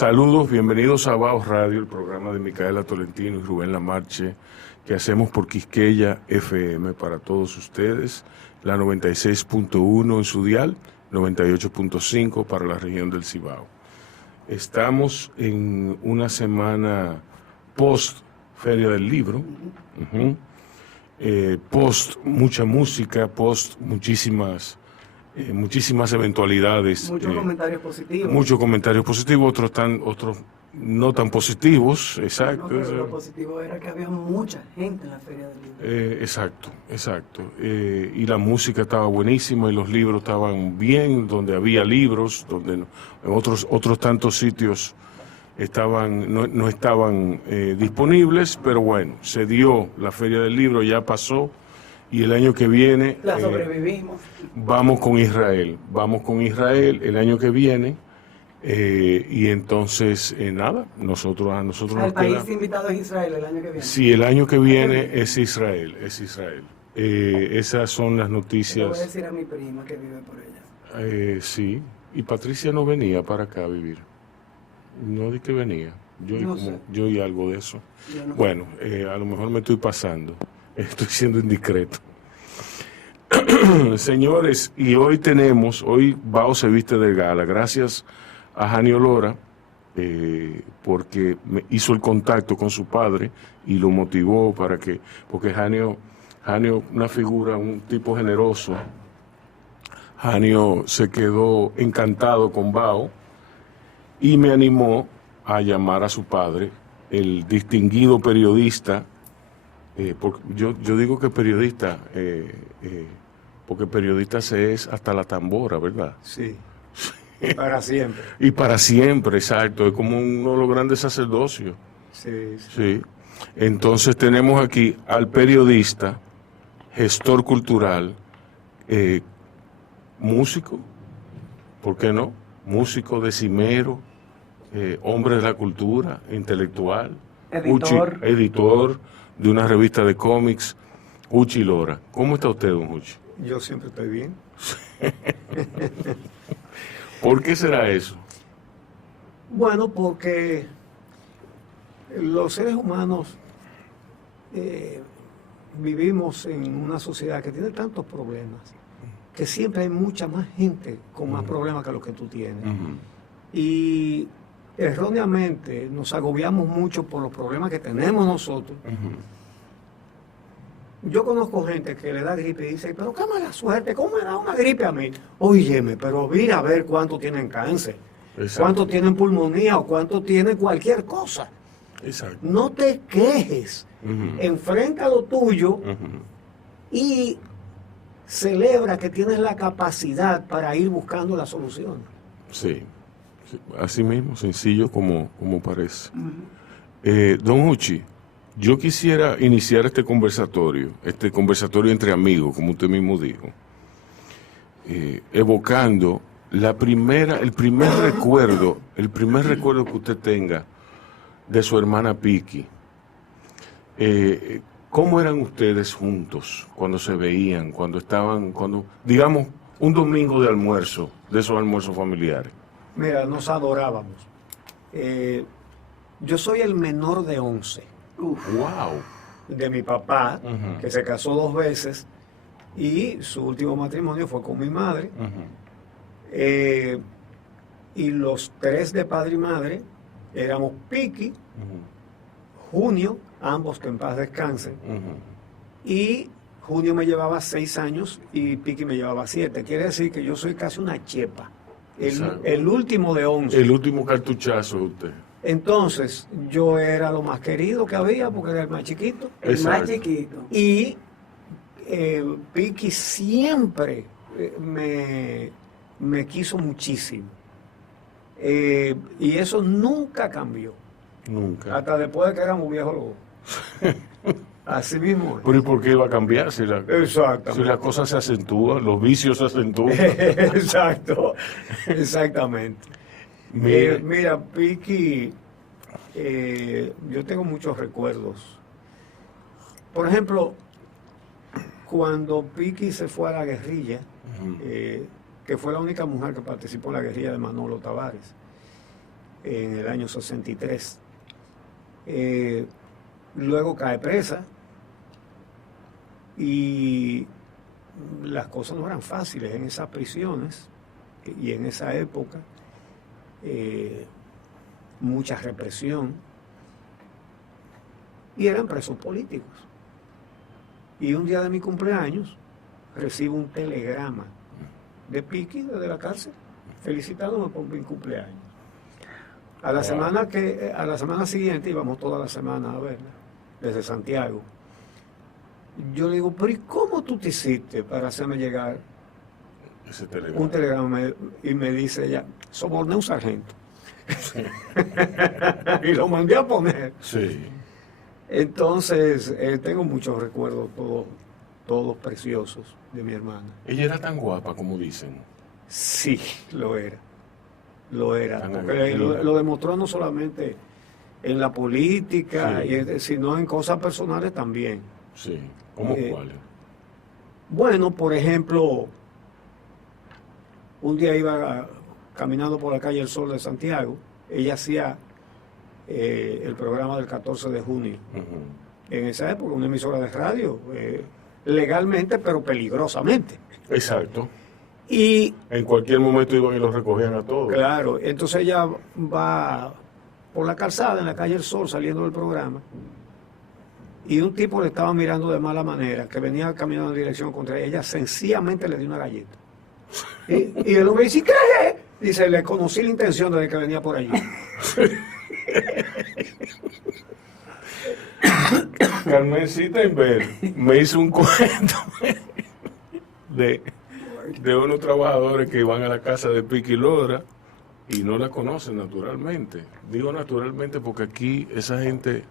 Saludos, bienvenidos a Baos Radio, el programa de Micaela Tolentino y Rubén Lamarche, que hacemos por Quisqueya FM para todos ustedes, la 96.1 en su dial, 98.5 para la región del Cibao. Estamos en una semana post Feria del Libro, post mucha música, post muchísimas eventualidades. Muchos comentarios positivos. Muchos comentarios positivos, otros no tan positivos, exacto. No, pero lo positivo era que había mucha gente en la Feria del Libro. Exacto. Y la música estaba buenísima y los libros estaban bien, donde había libros, donde en otros tantos sitios no estaban disponibles, pero bueno, se dio la Feria del Libro, ya pasó. Y el año que viene la sobrevivimos. Vamos con Israel el año que viene, y entonces nada, nosotros el país invitado es Israel el año que viene. Sí, el año que viene es Israel. Esas son las noticias. Le voy a decir a mi prima que vive por ella. Sí, y Patricia no venía para acá a vivir. No di que venía. Yo oí algo de eso. No. Bueno, a lo mejor me estoy pasando. Estoy siendo indiscreto. Señores, y hoy Bao se viste de gala, gracias a Janio Lora, porque me hizo el contacto con su padre y lo motivó porque Janio, una figura, un tipo generoso. Janio se quedó encantado con Bao y me animó a llamar a su padre, el distinguido periodista. Porque yo digo que periodista, porque periodista se es hasta la tambora, ¿verdad? Sí, para siempre. Y para siempre, exacto, es como uno de los grandes sacerdocios. Sí. Entonces tenemos aquí al periodista, gestor cultural, músico, ¿por qué no? Músico, decimero, hombre de la cultura, intelectual, editor de una revista de cómics, Uchi Lora. ¿Cómo está usted, don Uchi? Yo siempre estoy bien. ¿Por qué será eso? Bueno, porque los seres humanos vivimos en una sociedad que tiene tantos problemas, que siempre hay mucha más gente con más problemas que los que tú tienes. Y erróneamente nos agobiamos mucho por los problemas que tenemos nosotros. Yo conozco gente que le da gripe y dice, pero qué mala suerte, ¿cómo me da una gripe a mí? Óyeme, pero mira a ver cuánto tienen cáncer, cuánto tienen pulmonía o cuánto tienen cualquier cosa. Exacto. No te quejes, enfrenta lo tuyo y celebra que tienes la capacidad para ir buscando la solución. Sí. Así mismo, sencillo como parece. Don Uchi, yo quisiera iniciar este conversatorio entre amigos, como usted mismo dijo, evocando el primer recuerdo que usted tenga de su hermana Piki. ¿Cómo eran ustedes juntos cuando se veían, digamos, un domingo de almuerzo, de esos almuerzos familiares? Mira, nos adorábamos. Yo soy el menor de 11. ¡Wow! De mi papá, que se casó 2 veces, y su último matrimonio fue con mi madre. Y los 3 de padre y madre éramos Piki, Junio, ambos que en paz descansen, y Junio me llevaba 6 años y Piki me llevaba 7. Quiere decir que yo soy casi una chepa. El último de 11. El último cartuchazo de usted. Entonces, yo era lo más querido que había porque era el más chiquito. Y Piki siempre me quiso muchísimo. Y eso nunca cambió. Nunca. Hasta después de que éramos viejos los dos. Así mismo. Pero ¿y por qué iba a cambiar? Si Exactamente. las cosas se acentúan, los vicios se acentúan. Exacto, exactamente. Mira, Piki, yo tengo muchos recuerdos. Por ejemplo, cuando Piki se fue a la guerrilla, que fue la única mujer que participó en la guerrilla de Manolo Tavares, en el año 63. Luego cae presa y las cosas no eran fáciles en esas prisiones y en esa época. Mucha represión y eran presos políticos. Y un día de mi cumpleaños recibo un telegrama de Piqui desde la cárcel felicitándome por mi cumpleaños. A la semana siguiente íbamos toda la semana a verla desde Santiago. Yo le digo, pero ¿y cómo tú te hiciste para hacerme llegar ese telegrama? Un telegrama? Y me dice ella, soborné a un sargento. Sí. Y lo mandé a poner. Sí. Entonces, tengo muchos recuerdos, todos preciosos, de mi hermana. Ella era tan guapa como dicen. Sí, lo era. Lo era. Tan Porque atractiva. lo demostró no solamente en la política, Sí. sino en cosas personales también. Sí. ¿Cómo cuáles? Bueno, por ejemplo, un día iba caminando por la calle El Sol de Santiago, ella hacía el programa del 14 de junio. Ujú. En esa época, una emisora de radio, legalmente, pero peligrosamente. Exacto. Y, En cualquier momento iban y los recogían a todos. claro, entonces ella va por la calzada en la calle El Sol saliendo del programa y un tipo le estaba mirando de mala manera, que venía caminando en dirección contra ella, sencillamente le dio una galleta. Y el hombre dice, ¿qué? Dice, le conocí la intención desde que venía por allí. Carmencita Inver me hizo un cuento de unos trabajadores que iban a la casa de Piqui Lora y no la conocen naturalmente. Digo naturalmente porque aquí esa gente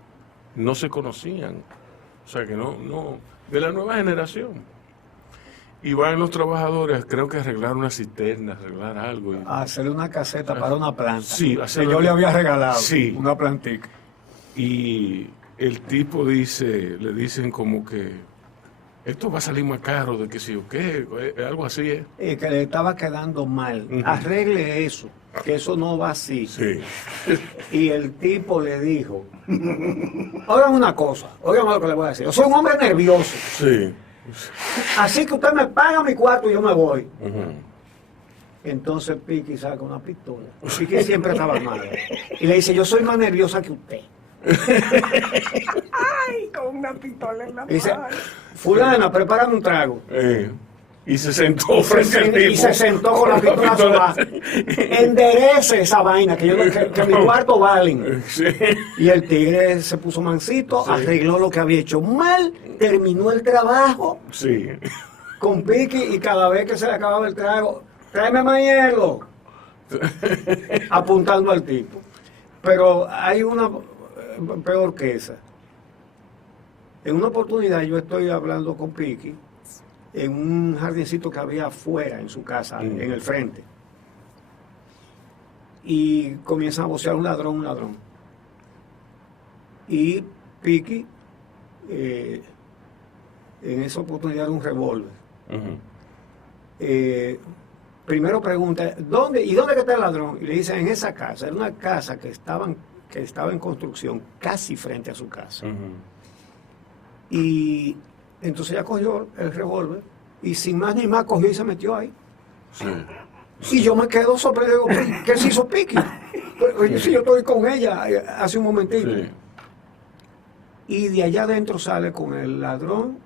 no se conocían. O sea que no, de la nueva generación. Y van los trabajadores, creo que arreglar una cisterna, arreglar algo. A hacerle una caseta para una planta. Sí, que hacerle- yo le había regalado. Sí. Una plantica. Y el tipo le dicen como que esto va a salir más caro de que sí o qué, algo así es. Que le estaba quedando mal. Ujú. Arregle eso, que eso no va así. Sí. Y el tipo le dijo, oigan una cosa, oigan lo que le voy a decir. Yo soy un hombre nervioso, Sí. así que usted me paga mi cuarto y yo me voy. Ujú. Entonces Piqui saca una pistola. Piqui siempre estaba mal. Y le dice, yo soy más nerviosa que usted. Ay, con una pistola en la Y dice, mano. fulana, prepárame un trago. Y se sentó frente al tipo. Y se sentó con la pistola sobada. Enderece esa vaina, que mi cuarto valen. Sí. Y el tigre se puso mansito, Sí. arregló lo que había hecho mal, terminó el trabajo Sí. con Piqui y cada vez que se le acababa el trago, tráeme más hielo, apuntando al tipo. Pero hay una peor que esa. En una oportunidad yo estoy hablando con Piqui en un jardincito que había afuera en su casa, Mm. en el frente. Y comienzan a vocear un ladrón. Y Piqui, en esa oportunidad, un revólver. Ujú. Primero pregunta, ¿dónde que está el ladrón? Y le dicen, en esa casa. Era una casa que estaba en construcción, casi frente a su casa. Ujú. Y entonces ella cogió el revólver y sin más ni más cogió y se metió ahí. Sí. Y yo me quedo sorprendido, ¿qué se hizo Piqui? Pues, si yo estoy con ella hace un momentito. Sí. Y de allá adentro sale con el ladrón,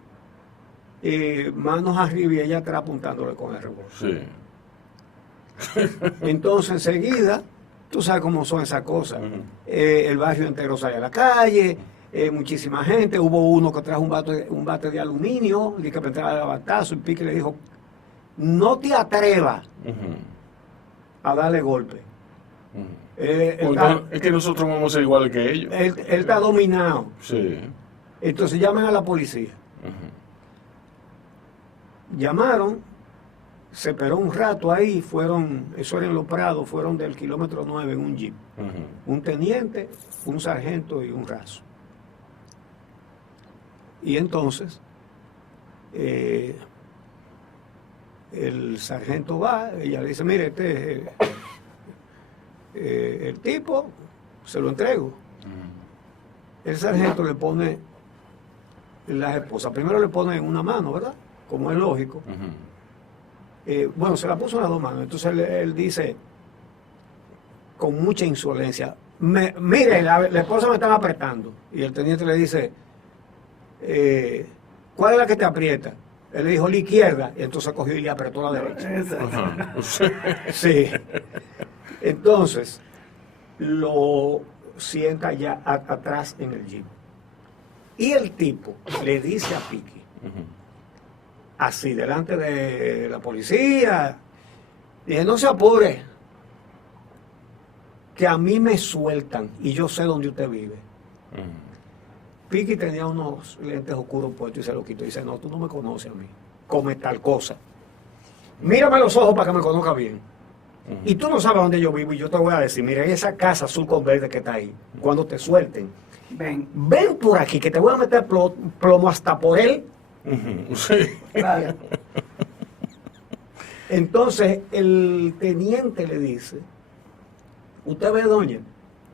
manos arriba y ella atrás apuntándole con el revólver. Sí. Entonces enseguida, tú sabes cómo son esas cosas. Ujú. El barrio entero sale a la calle, muchísima gente. Hubo uno que trajo un bate de aluminio, y que pensaba de batazo, y Piqui le dijo, no te atrevas Ujú. a darle golpe. Ujú. Él Porque está- es que nosotros vamos a ser iguales que ellos. él está dominado. Sí. Entonces llaman a la policía. Ujú. Llamaron, se esperó un rato ahí, eso era en Los Prados, fueron del kilómetro 9 en un jeep. Ujú. Un teniente, un sargento y un raso. Y entonces, el sargento va, ella le dice, mire, el tipo, se lo entrego. El sargento le pone las esposas. Primero le pone en una mano, ¿verdad? Como es lógico. Bueno, se la puso en las dos manos. Entonces él dice, con mucha insolencia, mire, la esposa me están apretando. Y el teniente le dice, ¿cuál es la que te aprieta? Él le dijo la izquierda, y entonces cogió y le apretó la derecha. Sí. Entonces, lo sienta ya atrás en el jeep. Y el tipo le dice a Piqui, así, delante de la policía, dije, no se apure, que a mí me sueltan y yo sé dónde usted vive. Piqui tenía unos lentes oscuros puestos y se lo quitó y dice, no, tú no me conoces a mí, come tal cosa. Mírame los ojos para que me conozca bien. Y tú no sabes dónde yo vivo y yo te voy a decir, mira, esa casa azul con verde que está ahí, cuando te suelten, ven por aquí que te voy a meter plomo hasta por él. Sí. Claro. Entonces el teniente le dice, usted ve, doña,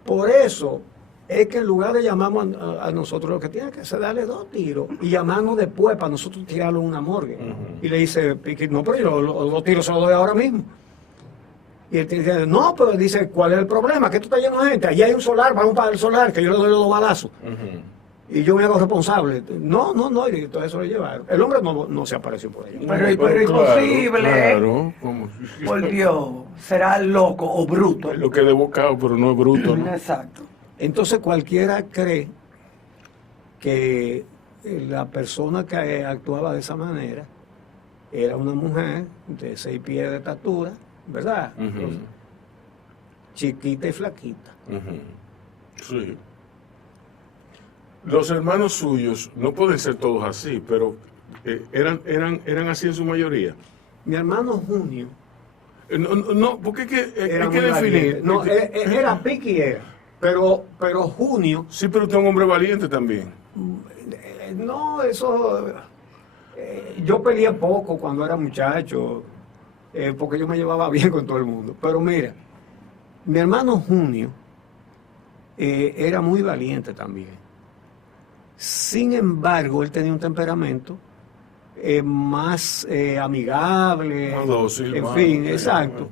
por eso es que en lugar de llamarnos a nosotros, lo que tiene que hacer es darle 2 tiros y llamarnos después para nosotros tirarlo en una morgue. Y le dice Piqui, no, pero yo los 2 tiros se los doy ahora mismo. Y él dice, no, pero dice, ¿cuál es el problema? Que tú estás lleno de gente, allí hay un solar, vamos para el solar, que yo le doy los 2 balazos. Y yo me hago responsable. No, y todo eso lo llevaron. El hombre no se apareció por ahí. Pero imposible. Claro. Por Dios, será loco o bruto. Lo que es de bocado, pero no es bruto, ¿no? Exacto. Entonces cualquiera cree que la persona que actuaba de esa manera era una mujer de 6 pies de estatura, ¿verdad? Entonces, chiquita y flaquita. Sí. Los hermanos suyos no pueden ser todos así, pero eran así en su mayoría. Mi hermano Junio No, porque hay era que muy definir. valiente. No, era Piqui, pero Junio, Sí, pero usted es un hombre valiente también. no, eso, yo peleé poco cuando era muchacho, porque yo me llevaba bien con todo el mundo. Pero mira, mi hermano Junio era muy valiente también. Sin embargo, él tenía un temperamento más amigable, Más dócil, en más, fin, sí, exacto. más.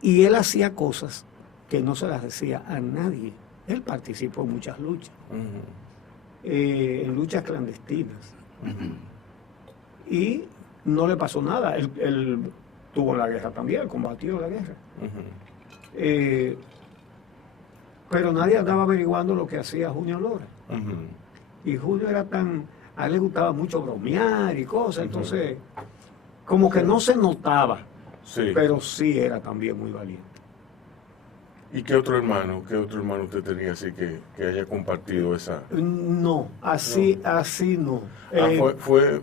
Y él hacía cosas que no se las decía a nadie. Él participó en muchas luchas, en luchas clandestinas. Y no le pasó nada. Él tuvo la guerra también, combatió la guerra. Pero nadie andaba averiguando lo que hacía Junio Lora. Y Julio era a él le gustaba mucho bromear y cosas, entonces como que no se notaba, Sí. pero sí era también muy valiente. ¿Y qué otro hermano usted tenía así que haya compartido esa? No, así no. Fue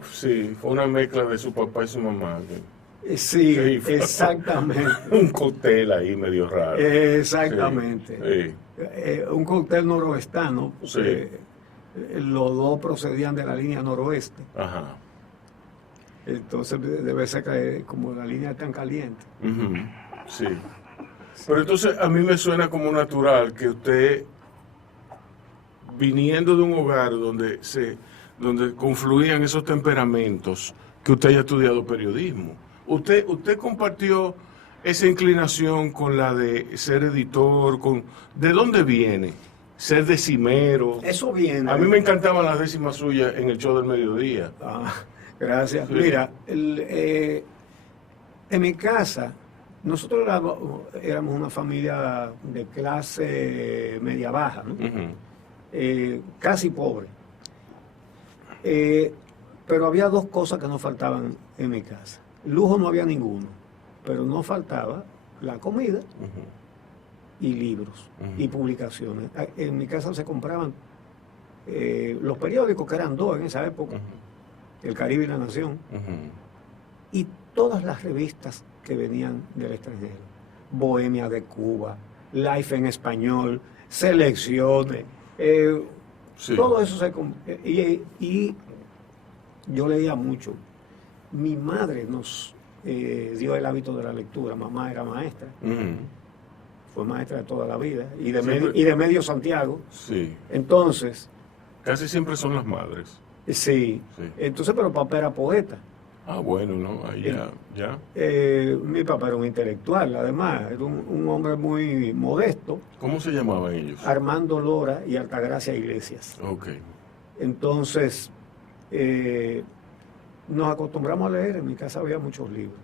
una mezcla de su papá y su mamá. Sí, Sí, fue exactamente. Un cóctel ahí medio raro. Exactamente. Sí. Un cóctel noroestano, porque Sí. Los dos procedían de la línea noroeste. Ajá. Entonces debe ser que como la línea es tan caliente. Sí. Pero entonces a mí me suena como natural que usted, viniendo de un hogar donde confluían esos temperamentos, que usted haya estudiado periodismo. Usted compartió esa inclinación con la de ser editor, ¿de dónde viene? Ser decimero. Eso viene. A mí me encantaban las décimas suyas en el show del mediodía. Gracias. Sí. Mira, en mi casa, nosotros éramos una familia de clase media baja, ¿no? Casi pobre. Pero había 2 cosas que nos faltaban en mi casa. Lujo no había ninguno, pero no faltaba la comida y libros y publicaciones. En mi casa se compraban los periódicos, que eran 2 en esa época, El Caribe y La Nación, y todas las revistas que venían del extranjero. Bohemia de Cuba, Life en español, Selecciones, Sí. todo eso y yo leía mucho. Mi madre nos dio el hábito de la lectura, mamá era maestra. fue maestra de toda la vida, y Siempre. y de medio Santiago. Sí. Entonces, Casi siempre son las madres. sí, Sí. entonces, pero papá era poeta. Ah, bueno, ¿no? Ahí ya. Mi papá era un intelectual, además, era un hombre muy modesto, ¿Cómo se llamaban ellos? Armando Lora y Altagracia Iglesias. Ok. Entonces, nos acostumbramos a leer, en mi casa había muchos libros.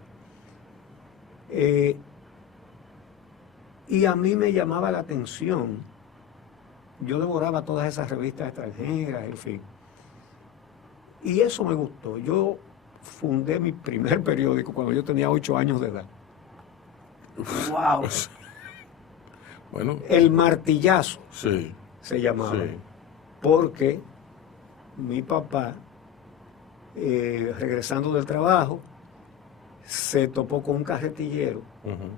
Y a mí me llamaba la atención, yo devoraba todas esas revistas extranjeras, en fin. Y eso me gustó. Yo fundé mi primer periódico cuando yo tenía 8 años de edad. Wow. Bueno, El Martillazo sí. se llamaba, Sí. porque mi papá, regresando del trabajo, se topó con un carretillero Ujú.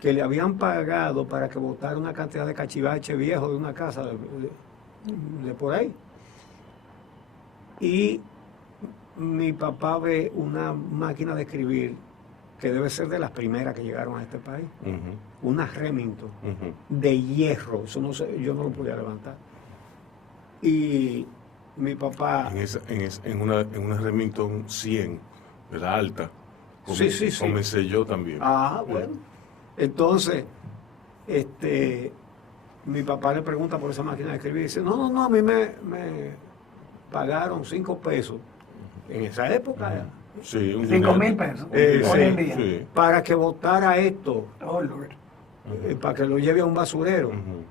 que le habían pagado para que botara una cantidad de cachivache viejo de una casa de por ahí. Y mi papá ve una máquina de escribir que debe ser de las primeras que llegaron a este país, Ujú. una Remington Ujú. de hierro, eso no sé, yo no lo podía levantar. Y mi papá, En una Remington 100, de la alta. Sí, sí. Comencé yo también. bueno, entonces, mi papá le pregunta por esa máquina de escribir y dice, no, a mí me pagaron 5 pesos en esa época. Sí, un 5,000 dinero. pesos. Sí, Hoy en día. Sí. Para que botara esto, Oh, Lord. para que lo lleve a un basurero. Ujú.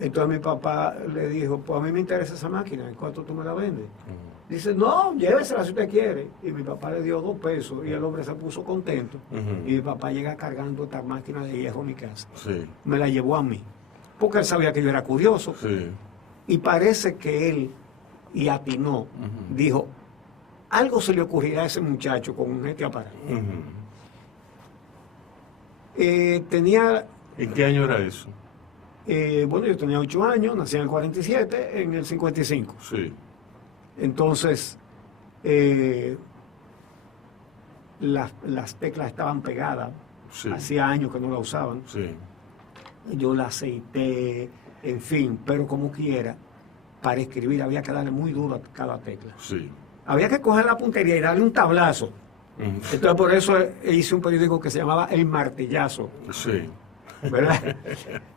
Entonces mi papá le dijo, pues a mí me interesa esa máquina, ¿en cuánto tú me la vendes? Ujú. Dice, no, llévesela si usted quiere. Y mi papá le dio 2 pesos y el hombre se puso contento. Ujú. Y mi papá llega cargando esta máquina de hierro a mi casa. Sí, Me la llevó a mí, porque él sabía que yo era curioso. sí. Y parece que él, y atinó, Ujú. dijo, algo se le ocurrirá a ese muchacho con este aparato. Ujú. Tenía, ¿En qué año era eso? bueno, yo tenía 8 años, nací en el 47, en el 55. Sí. Entonces, las teclas estaban pegadas, Sí. hacía años que no la usaban. Sí. Yo la aceité, en fin, pero como quiera, para escribir había que darle muy duro a cada tecla. Sí. Había que coger la puntería y darle un tablazo. Ujú. Entonces por eso hice un periódico que se llamaba El Martillazo, Sí. ¿verdad?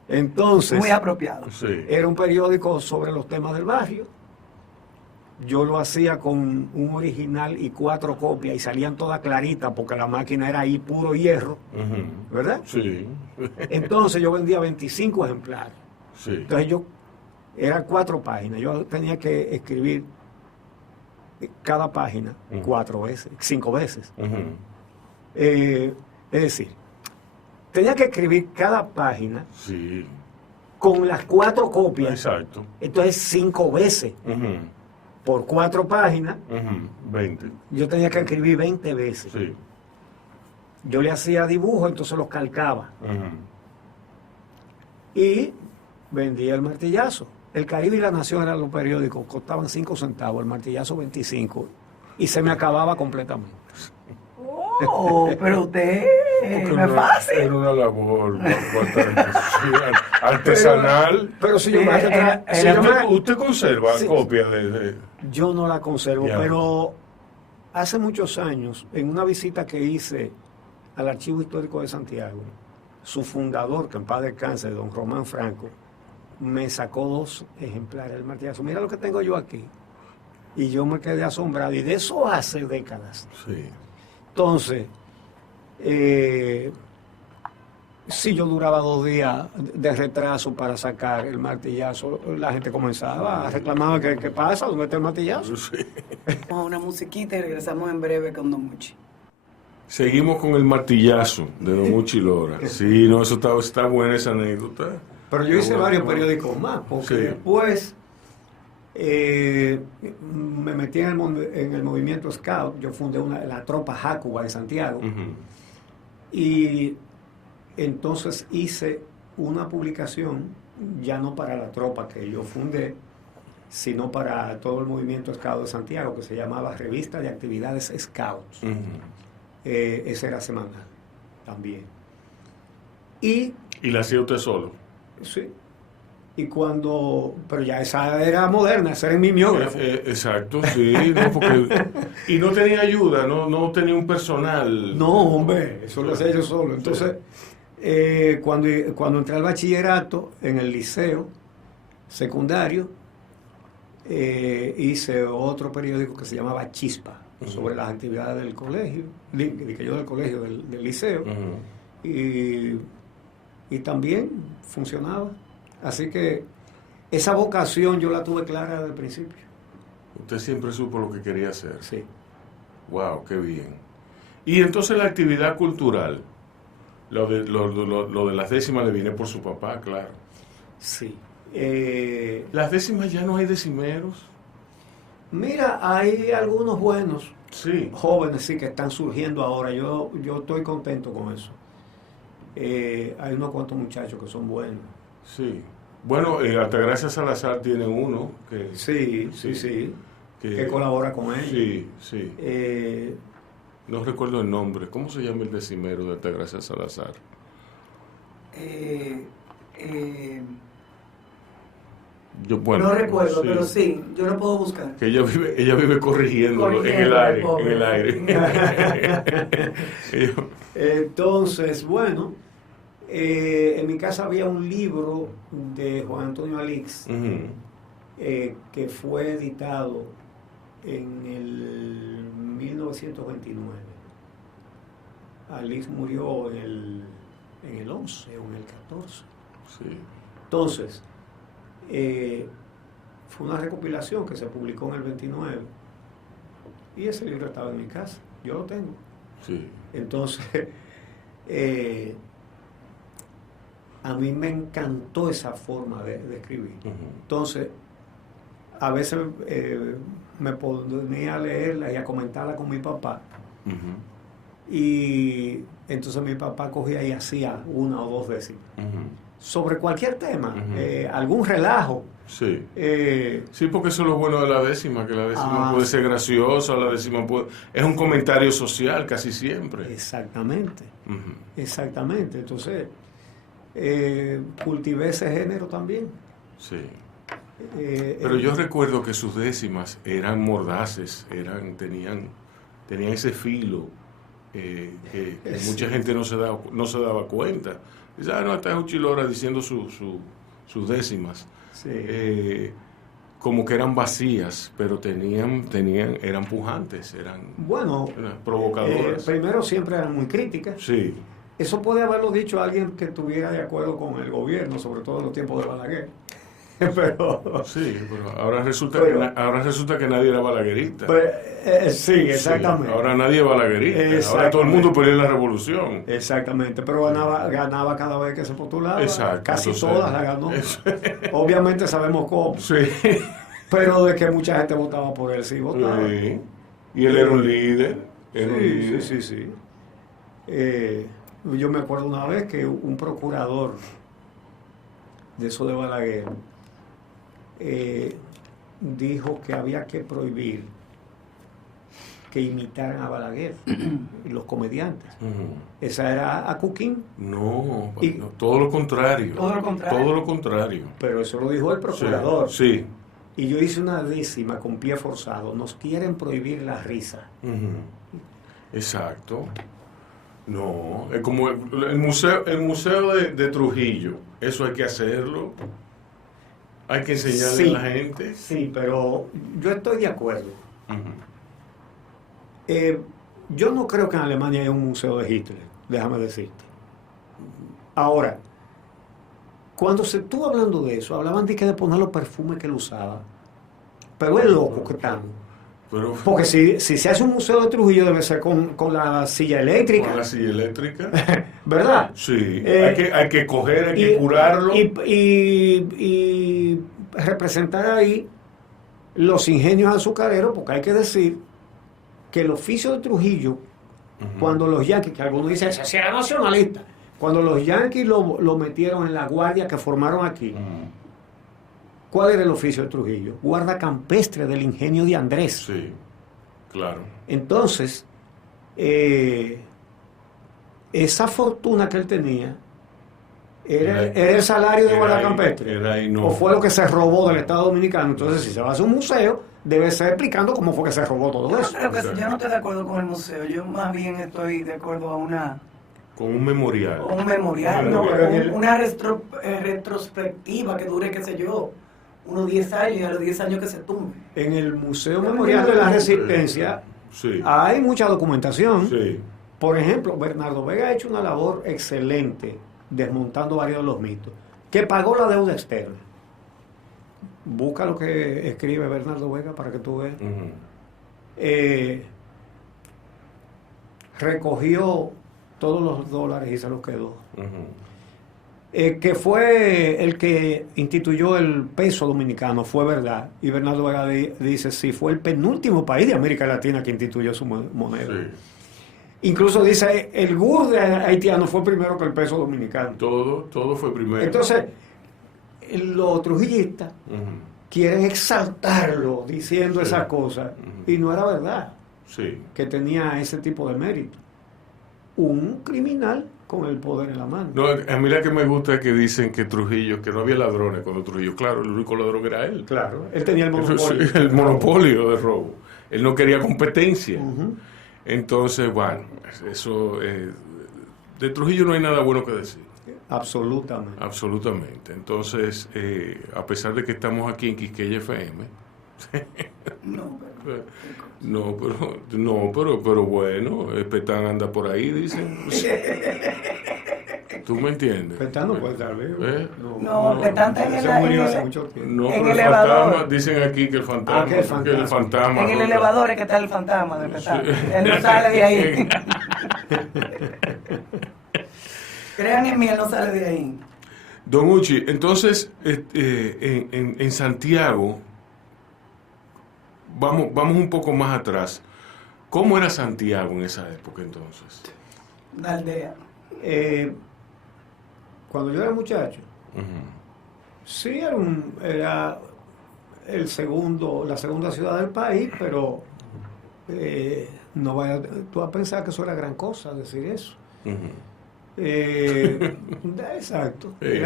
Entonces, Muy apropiado. Sí. era un periódico sobre los temas del barrio. Yo lo hacía con un original y 4 copias y salían todas claritas porque la máquina era ahí puro hierro, Ujú. ¿verdad? Sí. Entonces yo vendía 25 ejemplares. Sí. Entonces eran 4 páginas. Yo tenía que escribir cada página 4 veces, 5 veces. Ujú. Es decir, tenía que escribir cada página Sí. con las 4 copias. Exacto. Entonces 5 veces Ujú. por 4 páginas. Ujú. 20. Yo tenía que escribir 20 veces. Sí. Yo le hacía dibujos, entonces los calcaba. Ujú. Y vendía El Martillazo. El Caribe y La Nación eran los periódicos, costaban 5 centavos, El Martillazo 25. Y se me acababa completamente. Oh, pero usted no es fácil. Era una labor artesanal. Pero si yo Sí, me si yo me- ¿Usted conserva Sí. copia de...? Yo no la conservo, Ya. pero hace muchos años, en una visita que hice al Archivo Histórico de Santiago, su fundador, que en paz descanse, don Román Franco, me sacó 2 ejemplares del Martillazo. Mira lo que tengo yo aquí. Y yo me quedé asombrado, y de eso hace décadas. Sí. Entonces, si yo duraba 2 días de retraso para sacar el Martillazo, la gente comenzaba a reclamar ¿qué pasa? ¿Dónde está el Martillazo? Sí. Vamos a una musiquita y regresamos en breve con Don Muchi. Seguimos con el martillazo de Don Muchi Lora. Sí, no, eso está buena esa anécdota. Pero yo hice Qué bueno, varios qué bueno. periódicos más, porque Sí. después me metí en el movimiento Scout. Yo fundé la tropa Jacuba de Santiago. Ujú. Y entonces hice una publicación, ya no para la tropa que yo fundé, sino para todo el movimiento Scout de Santiago, que se llamaba Revista de Actividades Scouts. Ujú. Ese era semanal también. Y ¿Y la hacía usted solo? Sí. Y cuando... Pero ya esa era moderna, esa era mimeógrafo. Exacto, sí. No, porque, y no tenía ayuda, no tenía un personal. No, hombre, eso lo hacía yo solo. Entonces, cuando entré al bachillerato, en el liceo secundario, hice otro periódico que se llamaba Chispa, sobre las actividades del colegio, del colegio, del liceo, y también funcionaba. Así que esa vocación yo la tuve clara desde el principio. Usted siempre supo lo que quería hacer. Sí. Wow, qué bien. Y entonces la actividad cultural, lo de las décimas le viene por su papá, claro. Sí. Las décimas ya no hay decimeros. Mira, hay algunos buenos, Sí. jóvenes, sí, que están surgiendo ahora. Yo estoy contento con eso. Hay unos cuantos muchachos que son buenos. Sí. Bueno, Altagracia Salazar tiene uno que... Sí. Que colabora con él. Sí. No recuerdo el nombre. ¿Cómo se llama el decimero de Altagracia Salazar? No recuerdo, pero sí, yo lo puedo buscar. Que ella vive corrigiéndolo en el aire. Entonces, bueno, en mi casa había un libro de Juan Antonio Alix, que fue editado en el 1929. Alix murió en el 11 o en el 14. Sí. Entonces, fue una recopilación que se publicó en el 29 y ese libro estaba en mi casa, yo lo tengo. Sí. Entonces, a mí me encantó esa forma de escribir. Entonces, a veces me ponía a leerla y a comentarla con mi papá. Y entonces mi papá cogía y hacía una o dos décimas. Sobre cualquier tema, algún relajo. Sí. Sí, porque eso es lo bueno de la décima, que la décima puede ser graciosa, la décima es un comentario social casi siempre. Exactamente. Exactamente. Entonces, cultivé ese género también. Sí. Pero yo recuerdo que sus décimas eran mordaces, tenían ese filo que mucha gente no se daba cuenta. Dice, no, está Uchilora diciendo sus décimas. Sí. Como que eran vacías, pero eran pujantes, eran provocadoras. Primero siempre eran muy críticas. Sí. Eso puede haberlo dicho alguien que estuviera de acuerdo con el gobierno, sobre todo en los tiempos de Balaguer. Pero ahora resulta que nadie era balaguerista. Sí, exactamente. Sí, ahora nadie es balaguerista. Ahora todo el mundo pelea en la revolución. Exactamente, pero ganaba cada vez que se postulaba. Exacto. Casi todas la ganó. Obviamente sabemos cómo. Sí. Pero de que mucha gente votaba por él, sí votaba. Sí. Y él era un líder. Sí. Yo me acuerdo una vez que un procurador de eso de Balaguer dijo que había que prohibir que imitaran a Balaguer los comediantes. Esa era a Cuquín. No, todo lo contrario. Todo lo contrario. Pero eso lo dijo el procurador. Sí. Y yo hice una décima con pie forzado. Nos quieren prohibir la risa. Exacto. No, es como el museo de Trujillo. Eso hay que hacerlo. Hay que enseñarle a la gente. Sí, pero yo estoy de acuerdo. Yo no creo que en Alemania haya un museo de Hitler, déjame decirte. Ahora, cuando se estuvo hablando de eso, hablaban de poner los perfumes que él usaba. Pero es loco que estamos. Porque si se hace un museo de Trujillo debe ser con la silla eléctrica. Con la silla eléctrica. ¿Verdad? Sí. Hay que coger, hay que curarlo. Y representar ahí los ingenios azucareros, porque hay que decir que el oficio de Trujillo, cuando los yanquis, que algunos dicen, ese era nacionalista, cuando los yanquis lo metieron en la guardia que formaron aquí, ¿cuál era el oficio de Trujillo? Guarda campestre del ingenio de Andrés. Sí, claro. Entonces, esa fortuna que él tenía ¿Era el salario de era guarda ahí, campestre? era ahí, no. ¿O fue lo que se robó del Estado Dominicano? Entonces, si se va a hacer un museo, debe ser explicando cómo fue que se robó todo eso. Yo no estoy de acuerdo con el museo, yo más bien estoy de acuerdo a Con un memorial. un memorial, No, pero una retrospectiva que dure, qué sé yo, unos 10 años, y a los 10 años que se tumbe. En el Museo Memorial de la Resistencia Sí. hay mucha documentación. Sí. Por ejemplo, Bernardo Vega ha hecho una labor excelente desmontando varios de los mitos, que pagó la deuda externa. Busca lo que escribe Bernardo Vega para que tú veas. Recogió todos los dólares y se los quedó. Que fue el que instituyó el peso dominicano, fue verdad. Y Bernardo Vega dice, sí, fue el penúltimo país de América Latina que instituyó su moneda. Sí. Incluso dice, el GUR haitiano fue primero que el peso dominicano. Todo fue primero. Entonces, los trujillistas quieren exaltarlo diciendo Sí. esas cosas. Y no era verdad Sí. que tenía ese tipo de mérito. Un criminal con el poder en la mano. No, a mí la que me gusta es que dicen que Trujillo, que no había ladrones cuando Trujillo, claro, el único ladrón era él. Claro, él tenía el Eso monopolio. sí, el monopolio de robo. Él no quería competencia. Ujú. Entonces, bueno, eso... de Trujillo no hay nada bueno que decir. Absolutamente. Absolutamente. Entonces, a pesar de que estamos aquí en Quisqueya FM, pero bueno, Petán anda por ahí, dicen. ¿Tú me entiendes? Petán no puede estar vivo. No, Petán está en se el- murió en hace el- mucho tiempo. No, En pero el el elevador. fantasma, dicen aquí que el fantasma, que el fantasma. que el fantasma. En el ronda. elevador es que está el fantasma de Petán. Él no sale de ahí. Crean en mí, él no sale de ahí. Don Uchi, entonces, en Santiago, vamos un poco más atrás. ¿Cómo era Santiago en esa época entonces? La aldea. Cuando yo era muchacho, sí era la segunda ciudad del país, pero no vaya tú a pensar que eso era gran cosa decir eso. Exacto. Sí.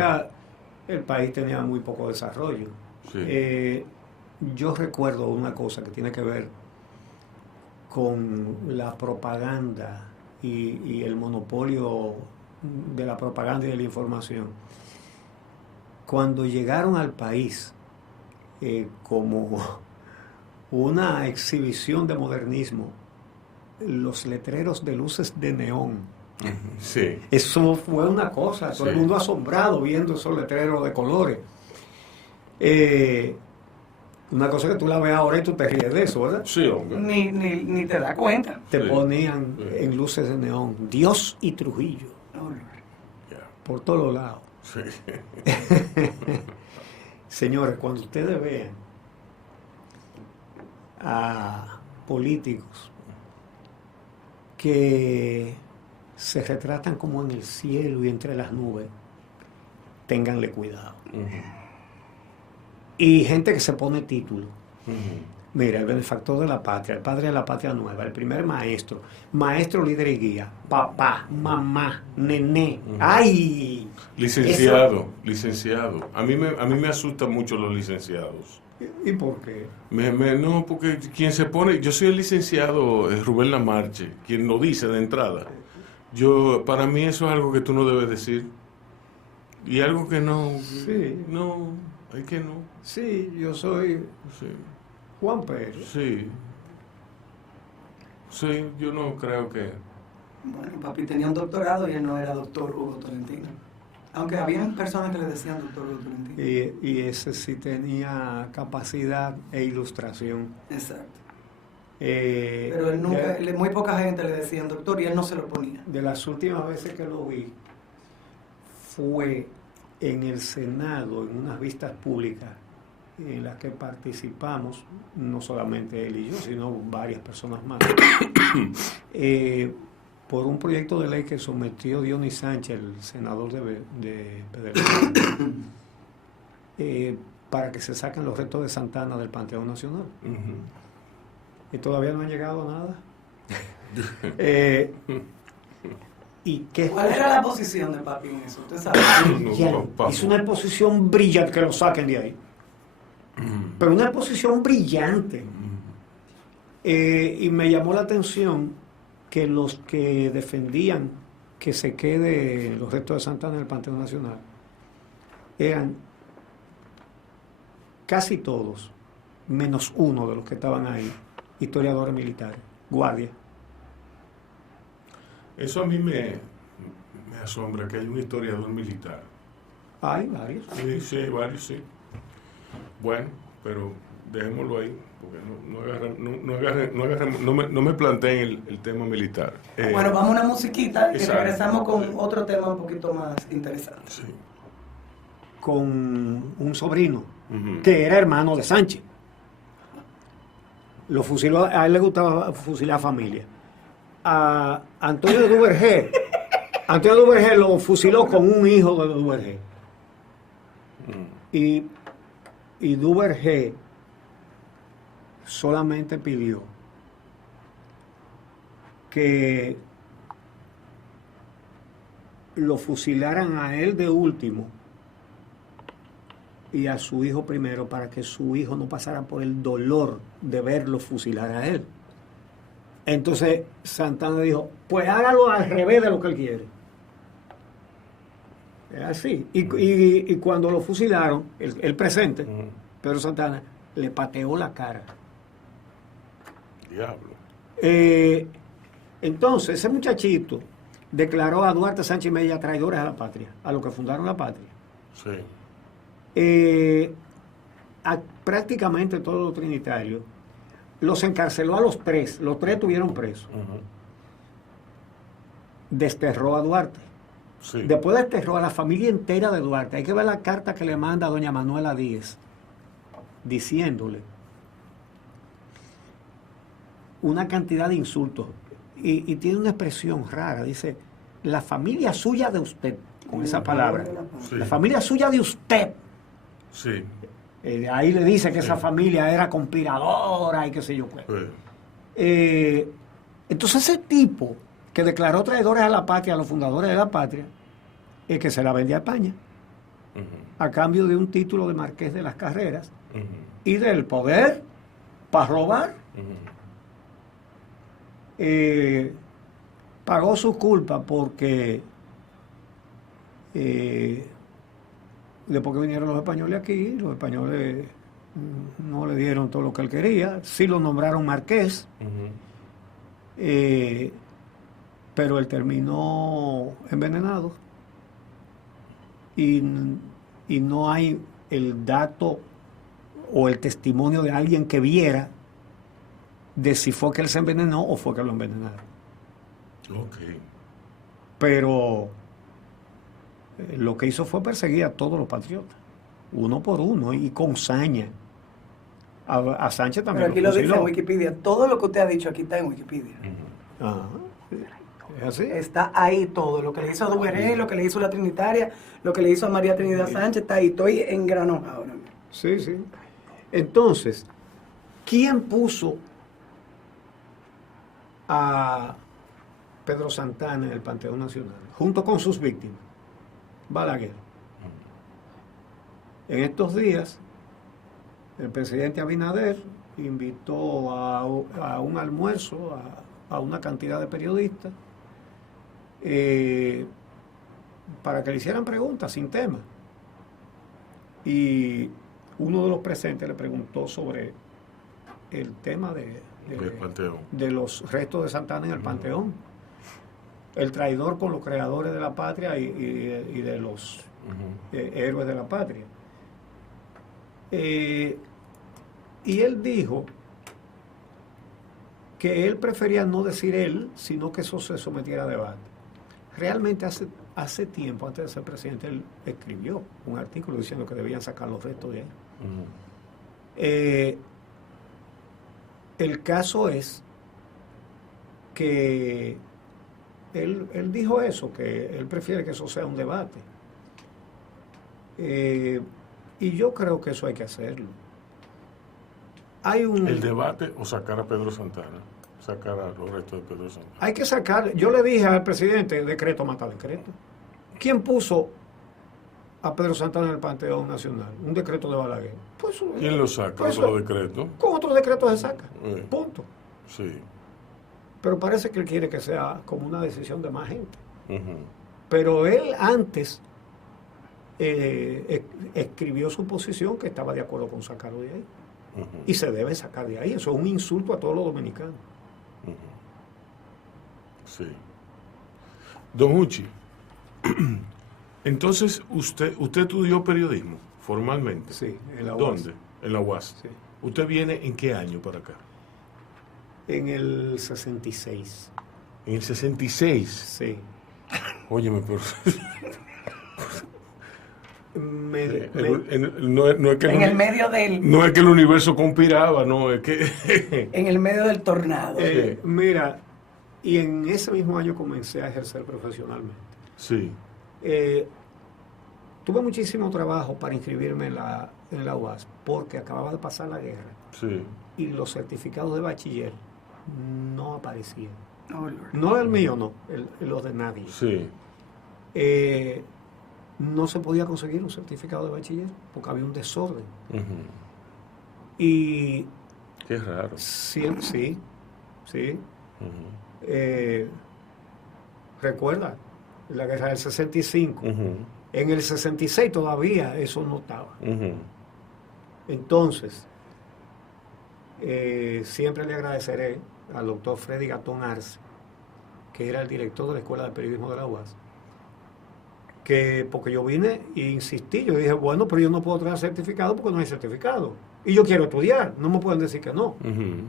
El país tenía muy poco desarrollo. Sí. Yo recuerdo una cosa que tiene que ver con la propaganda y el monopolio de la propaganda y de la información. Cuando llegaron al país como una exhibición de modernismo, los letreros de luces de neón, Sí. eso fue una cosa, todo el Sí. mundo asombrado viendo esos letreros de colores. Una cosa que tú la ves ahora y tú te ríes de eso, ¿verdad? Sí, hombre. Ni te das cuenta. Te Sí. ponían Sí. en luces de neón, Dios y Trujillo, No, Ya. por todos lados. Sí. Señores, cuando ustedes vean a políticos que se retratan como en el cielo y entre las nubes, ténganle cuidado. Y gente que se pone título. Mira, el benefactor de la patria, el padre de la patria nueva, el primer maestro, maestro, líder y guía, papá, mamá, nené. ¡Ay! Licenciado. A mí me asustan mucho los licenciados. ¿Y por qué? No, porque quien se pone, yo soy el licenciado Rubén Lamarche, quien lo dice de entrada. Para mí eso es algo que tú no debes decir. Y algo que no, Sí. no, hay que no. Sí, yo soy Sí, Juan Pedro. sí. Sí, yo no creo que... Bueno, papi tenía un doctorado y él no era doctor Hugo Tolentino. Aunque habían personas que le decían doctor Hugo Tolentino. Y ese sí tenía capacidad e ilustración. Exacto. Eh, Pero él nunca, de, muy poca gente le decían doctor y él no se lo ponía. de las últimas veces que lo vi, fue en el Senado, en unas vistas públicas en las que participamos, no solamente él y yo, sino varias personas más, por un proyecto de ley que sometió Dionis Sánchez, el senador de Pedernales, para que se saquen los restos de Santana del Panteón Nacional. Y todavía no han llegado a nada. ¿Y qué ¿Cuál era la posición de papi en eso? ¿Usted sabe? brillante? Es una exposición brillante, que lo saquen de ahí. Pero una exposición brillante. Y me llamó la atención que los que defendían que se quede los restos de Santana en el Panteón Nacional eran casi todos, menos uno de los que estaban ahí, historiadores militares, guardias. Eso a mí me asombra, que hay un historiador militar. Hay varios. Sí, hay varios, sí. Bueno, pero dejémoslo ahí, porque no me planteen el tema militar. Bueno, vamos a una musiquita y exacto. regresamos con otro tema un poquito más interesante. Sí. Con un sobrino Uh-huh. que era hermano de Sánchez. Lo fusiló, a él le gustaba fusilar familia. A Antonio Duvergé lo fusiló con un hijo de Duvergé. Y Duvergé solamente pidió que lo fusilaran a él de último y a su hijo primero, para que su hijo no pasara por el dolor de verlo fusilar a él. Entonces Santana dijo, pues hágalo al revés de lo que él quiere. Es así. Y cuando lo fusilaron, el presente, Pedro Santana, le pateó la cara. Diablo. Entonces ese muchachito declaró a Duarte, Sánchez y Mella traidores a la patria, a los que fundaron la patria. Sí. Prácticamente todos los trinitarios los encarceló a los tres tuvieron presos. Uh-huh. Desterró a Duarte. Sí. Después desterró a la familia entera de Duarte. Hay que ver la carta que le manda a doña Manuela Díez, diciéndole una cantidad de insultos. Y tiene una expresión rara, dice, la familia suya de usted, con esa palabra. Sí. La familia suya de usted. Sí. Ahí le dice que Sí. esa familia era conspiradora y qué sé yo qué. Sí. Entonces ese tipo que declaró traidores a la patria, a los fundadores de la patria, es que se la vendía a España, Uh-huh. a cambio de un título de marqués de las Carreras Uh-huh. y del poder para robar. Uh-huh. Pagó su culpa porque después que vinieron los españoles aquí, los españoles no le dieron todo lo que él quería, sí lo nombraron marqués, Uh-huh. pero él terminó envenenado y no hay el dato o el testimonio de alguien que viera de si fue que él se envenenó o fue que lo envenenaron. Ok. Pero lo que hizo fue perseguir a todos los patriotas, uno por uno y con saña. A Sánchez también. Pero aquí lo dice en Wikipedia. Todo lo que usted ha dicho aquí está en Wikipedia. Uh-huh. Ajá. ¿Es así? Está ahí todo. Lo que le hizo a Duvergé, lo que le hizo a la Trinitaria, lo que le hizo a María Trinidad Sánchez, está ahí. Estoy en grano ahora. Sí, sí. Entonces, ¿quién puso a Pedro Santana en el Panteón Nacional, junto con sus víctimas? Balaguer. En estos días, el presidente Abinader invitó a un almuerzo a una cantidad de periodistas para que le hicieran preguntas sin tema. Y uno de los presentes le preguntó sobre el tema Del Panteón. de los restos de Santana en el Panteón. El traidor con los creadores de la patria y de los héroes de la patria. Y él dijo que él prefería no decir él, sino que eso se sometiera a debate. Realmente hace tiempo, antes de ser presidente, él escribió un artículo diciendo que debían sacar los restos de él. El caso es que él dijo eso, que él prefiere que eso sea un debate. Y yo creo que eso hay que hacerlo. ¿El debate o sacar a Pedro Santana? sacar a los restos de Pedro Santana. Hay que sacar. Yo le dije al presidente, decreto mata decreto. ¿Quién puso a Pedro Santana en el Panteón Nacional? Un decreto de Balaguer. Pues, ¿quién lo saca? pues, ¿Otro decreto? Con otro decreto se saca. Punto. Sí. Pero parece que él quiere que sea como una decisión de más gente. Ujú. Pero él antes escribió su posición que estaba de acuerdo con sacarlo de ahí. Ujú. Y se debe sacar de ahí. Eso es un insulto a todos los dominicanos. Ujú. Sí. Don Uchi, entonces usted estudió periodismo formalmente. Sí, en la UAS. ¿Dónde? En la UAS. Sí. ¿Usted viene en qué año para acá? En el 66. En el 66. Sí. Óyeme, pero no es que En el medio del... no es que el universo conspiraba, no, es que En el medio del tornado. Mira, y en ese mismo año comencé a ejercer profesionalmente. sí. Tuve muchísimo trabajo para inscribirme en la UAS porque acababa de pasar la guerra Sí. y los certificados de bachiller no aparecían. Oh, Lord. No el mío, no, los de nadie. Sí. No se podía conseguir un certificado de bachiller porque había un desorden. Ujú. Y Qué raro. sí. Ujú. Recuerda, la guerra del 65. Ujú. En el 66 todavía eso no estaba. Ujú. Entonces, siempre le agradeceré al doctor Freddy Gatón Arce, que era el director de la Escuela de Periodismo de la UAS, porque yo vine e insistí, yo dije, bueno, pero yo no puedo traer certificado porque no hay certificado. Y yo quiero estudiar, no me pueden decir que no. Ujú.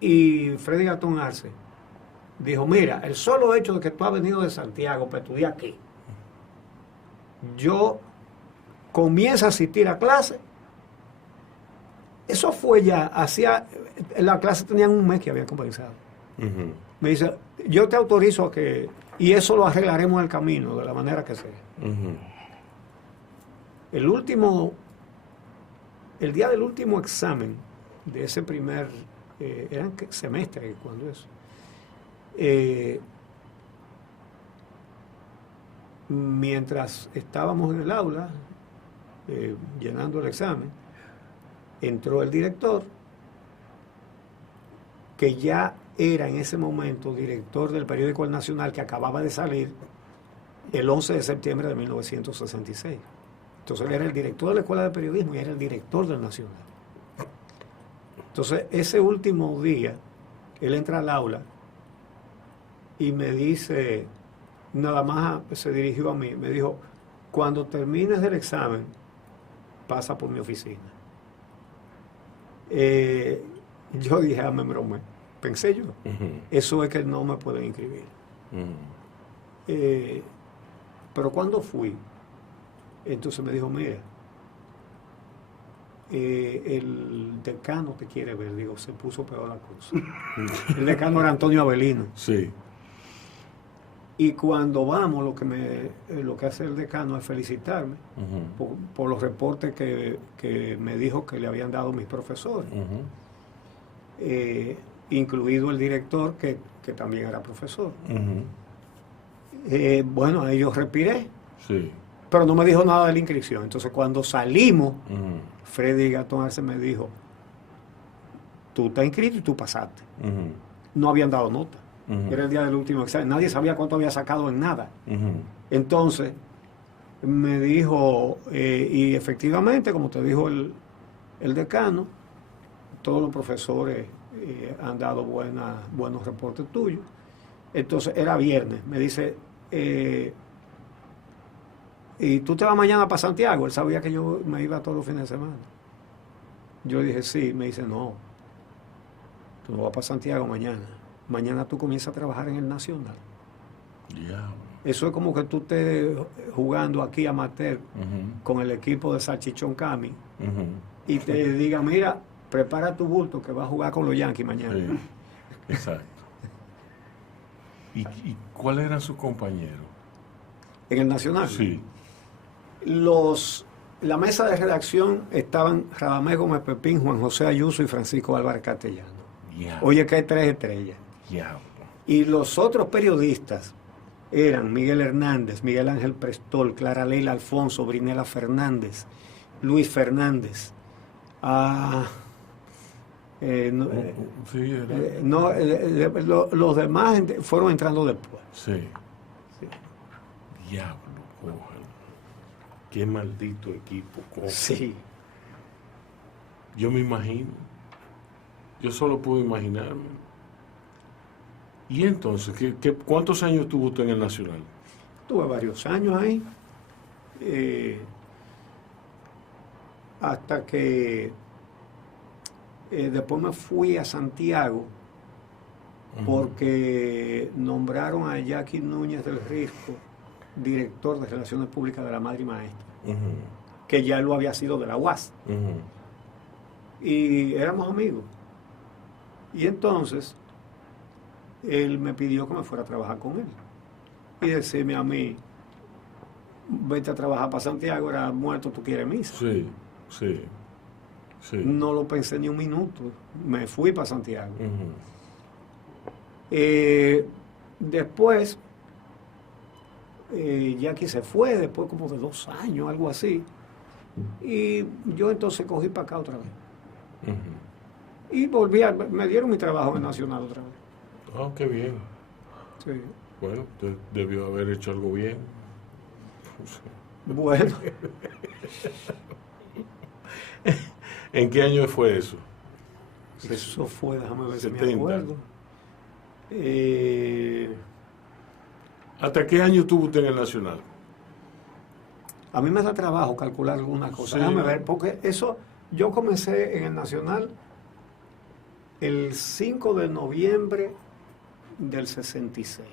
Y Freddy Gatón Arce dijo, mira, el solo hecho de que tú has venido de Santiago para estudiar aquí, yo comienzo a asistir a clase. Eso fue ya, la clase tenían un mes que habían comenzado. Ujú. Me dice, yo te autorizo a que, y eso lo arreglaremos en el camino, de la manera que sea. Ujú. El día del último examen de ese primer, eran semestre cuando eso, mientras estábamos en el aula, llenando el examen, entró el director, que ya era en ese momento director del periódico El Nacional, que acababa de salir el 11 de septiembre de 1966. Entonces él era el director de la Escuela de Periodismo y era el director del Nacional. Entonces ese último día, él entra al aula y me dice, nada más se dirigió a mí, me dijo, cuando termines del examen, pasa por mi oficina. Yo dije, me bromé. Pensé yo, eso es que no me pueden inscribir. Pero cuando fui, entonces me dijo, mira, el decano te quiere ver. Digo, se puso peor la cosa. El decano era Antonio Avelino. Sí. Y cuando vamos, lo que hace el decano es felicitarme por los reportes que me dijo que le habían dado mis profesores. Incluido el director, que también era profesor. Bueno, ahí yo respiré, Sí. pero no me dijo nada de la inscripción. Entonces, cuando salimos, Freddy Gatón Arce me dijo, tú estás inscrito y tú pasaste. No habían dado nota. Era el día del último examen. Nadie sabía cuánto había sacado en nada. Entonces, me dijo, y efectivamente, como te dijo el decano, todos los profesores han dado buenos reportes tuyos. Entonces, era viernes. Me dice, ¿y tú te vas mañana para Santiago? Él sabía que yo me iba todos los fines de semana. Yo dije, sí. Me dice, no, tú no vas para Santiago mañana. Mañana tú comienzas a trabajar en el Nacional. Yeah. Eso es como que tú estés jugando aquí amateur con el equipo de Salchichón Cami y te diga, mira, prepara tu bulto que vas a jugar con los Yankees mañana. Sí. Exacto. ¿Y cuáles eran sus compañeros? En el Nacional. Sí. La mesa de redacción estaban Radamés Gómez Pepín, Juan José Ayuso y Francisco Álvarez Castellano. Diablo. Oye, que hay 3 estrellas. Diablo. Y los otros periodistas eran Miguel Hernández, Miguel Ángel Prestol, Clara Leila Alfonso, Brinela Fernández, Luis Fernández. Los demás fueron entrando después. Sí. Sí. Diablo, cojan. Qué maldito equipo, cojan. Sí. Yo me imagino. Yo solo puedo imaginarme. Y entonces, ¿cuántos años tuvo usted en el Nacional? Tuve varios años ahí. Hasta que después me fui a Santiago porque nombraron a Jackie Núñez del Risco director de Relaciones Públicas de la Madre y Maestra, que ya lo había sido de la UAS. Y éramos amigos. Y entonces él me pidió que me fuera a trabajar con él y decirme a mí: vete a trabajar para Santiago, era muerto, tú quieres misa. Sí, sí, sí. No lo pensé ni un minuto, me fui para Santiago. Después, Jackie se fue, después como de 2 años, algo así. Y yo entonces cogí para acá otra vez. Y volví, me dieron mi trabajo en Nacional otra vez. Ah, qué bien. Sí. Bueno, usted debió haber hecho algo bien. Bueno. ¿En qué año fue eso? Eso fue, déjame ver si 70. me acuerdo. ¿Hasta qué año tuvo usted en el Nacional? A mí me da trabajo calcular alguna cosa. Sí. Déjame ver, porque eso, yo comencé en el Nacional el 5 de noviembre del 66.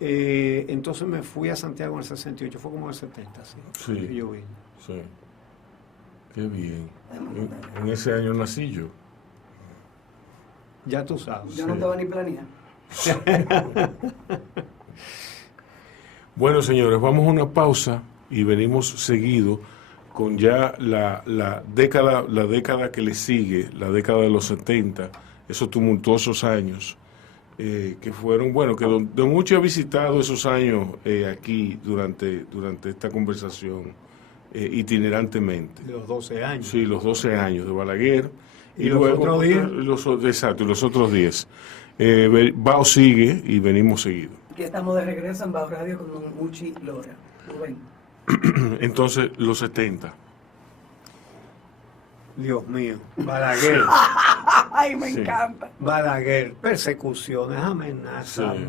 Entonces me fui a Santiago en el 68, fue como en el 70, sí. Sí. Que yo vine. Sí. Qué bien. En ese año nací yo. Ya tú sabes. Yo no estaba ni planeado. Bueno, señores, vamos a una pausa y venimos seguido con ya la década que le sigue, la década de los 70, esos tumultuosos años, que fueron, bueno, que don Uchi ha visitado esos años aquí durante esta conversación itinerantemente. De los 12 años. Sí, los 12 años de Balaguer. ¿Y los otros 10? Exacto, y los otros 10. Bao sigue y venimos seguido. Aquí estamos de regreso en Bao Radio con don Uchi Lora. Rubén. Entonces, los 70. Dios mío, Balaguer. Ay, me Sí. encanta. Balaguer, persecuciones, amenazas, Sí.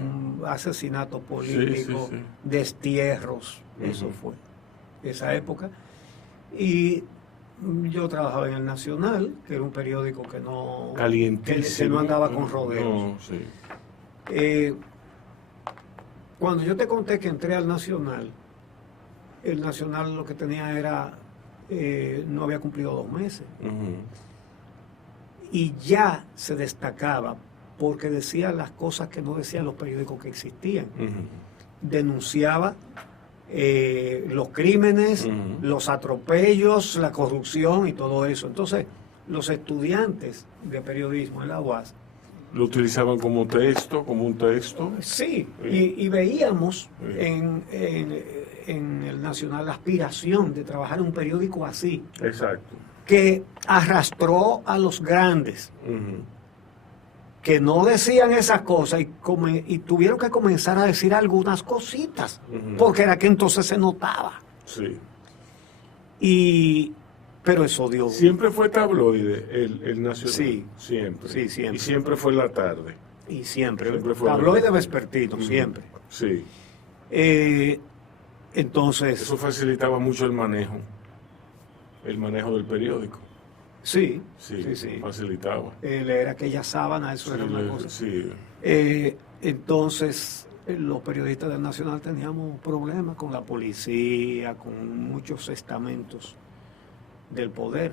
asesinatos políticos, Sí, sí, sí. destierros. Eso fue esa época. Y yo trabajaba en el Nacional, que era un periódico que no, Calientísimo. que no andaba con rodeos. No, sí. Cuando yo te conté que entré al Nacional, el Nacional lo que tenía era, no había cumplido 2 meses. Y ya se destacaba porque decía las cosas que no decían los periódicos que existían. Denunciaba los crímenes, los atropellos, la corrupción y todo eso. Entonces, los estudiantes de periodismo en la UAS, Lo utilizaban como un texto. sí, Sí. y veíamos Sí. en el Nacional la aspiración de trabajar en un periódico así, Exacto. que arrastró a los grandes, que no decían esas cosas y tuvieron que comenzar a decir algunas cositas, porque era que entonces se notaba. Sí. Pero eso dio... Siempre fue tabloide el Nacional. Sí. Siempre. Sí, siempre. Y siempre fue en la tarde. Y siempre, Siempre fue tabloide vespertino, siempre. Sí. Entonces... Eso facilitaba mucho el manejo del periódico. Sí, Sí, sí, sí. facilitaba. Leer aquella sábana, eso era una cosa. Sí. Entonces, los periodistas del Nacional teníamos problemas con la policía, con muchos estamentos del poder,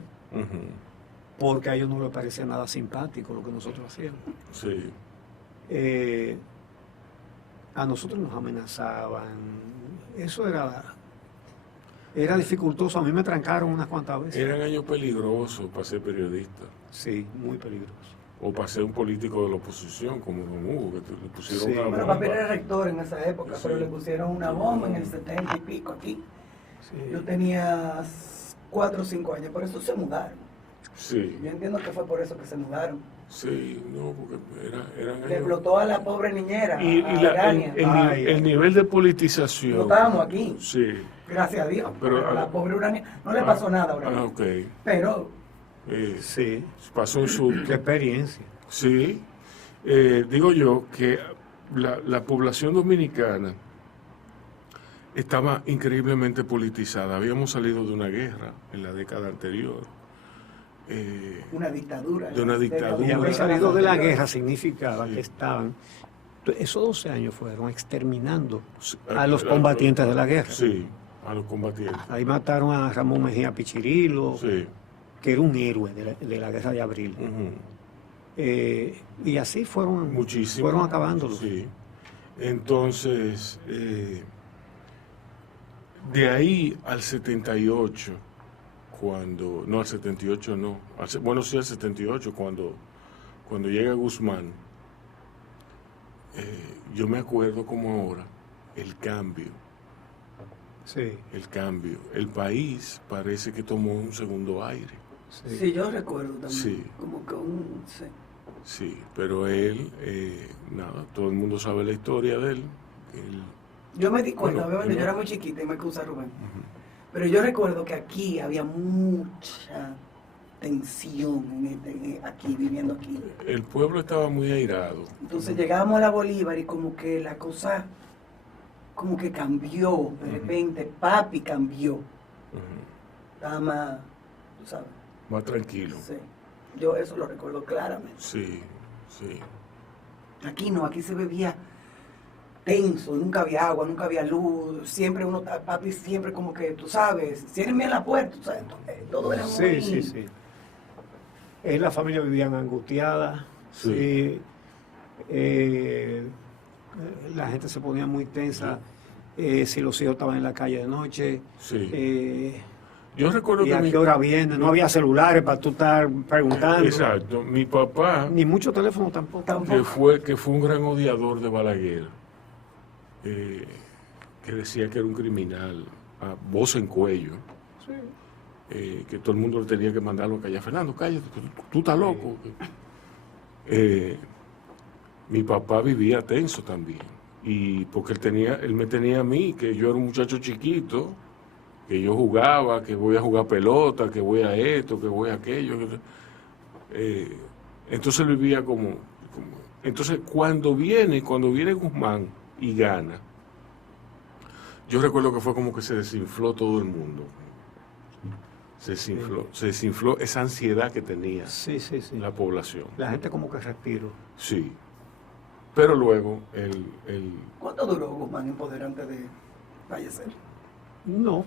porque a ellos no les parecía nada simpático lo que nosotros hacíamos. Sí. A nosotros nos amenazaban, eso era... Era dificultoso, a mí me trancaron unas cuantas veces. Eran años peligrosos para ser periodista. Sí, muy peligroso. O para ser un político de la oposición, como Don Hugo, que le pusieron Sí. una Bueno, bomba. papi era rector en esa época, Sí. pero le pusieron una bomba en el 70 y pico aquí. Sí. Yo tenía 4 o 5 años, por eso se mudaron. Sí, Yo entiendo que fue por eso que se mudaron. sí, no, porque eran Le años... explotó a la pobre niñera, Y a la- Urania. el nivel de politización... No estábamos aquí, Sí. gracias a Dios. Pero- Pero a la pobre Urania no le pasó nada a Urania. Ah, ok. Pero Sí, Pasó un susto. qué experiencia. Sí. Digo yo que la población dominicana estaba increíblemente politizada. Habíamos salido de una guerra en la década anterior. una dictadura. De una dictadura. Y haber Décadas salido de la anteriores. guerra significaba Sí. que estaban, esos 12 años fueron exterminando Sí, a los combatientes de la guerra. Sí, a los combatientes. Ahí mataron a Ramón Mejía Pichirilo, Sí. que era un héroe de la guerra de abril. Ujú. Y así fueron, Muchísimo. fueron acabándolos. Sí. Entonces, de ahí al 78, cuando, no al 78 no, bueno sí al 78, cuando llega Guzmán, yo me acuerdo como ahora, el cambio, Sí, el país parece que tomó un segundo aire, sí. Sí, yo recuerdo también. Sí. Como que sí. sí, pero él, nada, todo el mundo sabe la historia de él, él Yo me di cuenta, Bueno, obviamente, yo- yo era muy chiquita y me excusa Rubén. Pero yo recuerdo que aquí había mucha tensión aquí, viviendo aquí. el pueblo estaba muy airado. Entonces llegamos a la Bolívar y como que la cosa como que cambió. De repente, papi cambió. Ujú. Estaba más, tú sabes. Más tranquilo. Sí. Yo eso lo recuerdo claramente. Sí, sí. Aquí no, aquí se bebía tenso, nunca había agua, nunca había luz, siempre papi siempre como que, tú sabes, ciérreme la puerta, tú sabes, todo era muy... Sí, sí, sí. La familia vivían angustiada, Sí. sí. La gente se ponía muy tensa si los hijos estaban en la calle de noche. Sí. Yo recuerdo ¿Y que a qué hora viene? No había celulares para tú estar preguntando. Exacto. Mi papá, Ni mucho teléfono tampoco. que fue un gran odiador de Balaguer, que decía que era un criminal, a voz en cuello, que todo el mundo le tenía que mandarlo a callar. Fernando, cállate, tú estás loco. Mi papá vivía tenso también, y porque él me tenía a mí, que yo era un muchacho chiquito, que yo jugaba, que voy a jugar pelota, que voy a esto, que voy a aquello. Entonces él vivía como... Entonces cuando viene Guzmán y gana, yo recuerdo que fue como que se desinfló todo el mundo. Se desinfló esa ansiedad que tenía Sí, sí, sí. la población. La gente como que respiró. Sí. Pero luego ¿Cuánto duró Guzmán en poder antes de fallecer? No,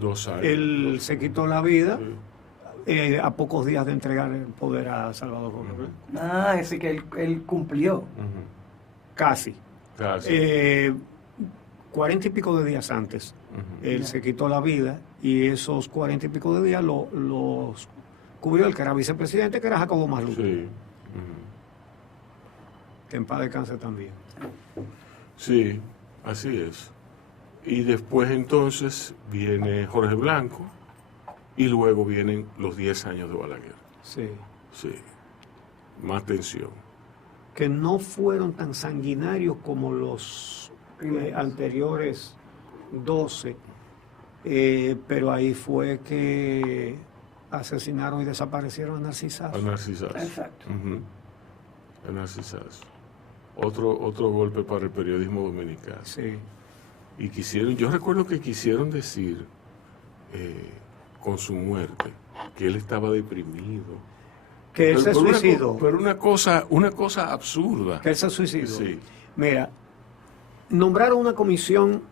2 años. él se quitó la vida Sí. a pocos días de entregar el poder a Salvador Robles. Ah, es decir, que él cumplió. Ujú. Casi. Casi. 40 y pico de días antes, Ujú. él se quitó la vida y esos 40 y pico de días los cubrió el que era vicepresidente, que era Jacobo Masluco, Sí. que en paz descanse también. Sí, así es. Y después entonces viene Jorge Blanco y luego vienen los 10 años de Balaguer. Sí. Sí, más tensión. Que no fueron tan sanguinarios como los anteriores 12, pero ahí fue que asesinaron y desaparecieron a Narcisazo. A Narcisas. Exacto. A Narcisas. Otro golpe para el periodismo dominicano. Sí. Y yo recuerdo que quisieron decir con su muerte que él estaba deprimido. Que él se Pero suicidó. Pero una cosa absurda. Que él se suicidó. Sí. Mira, nombraron una comisión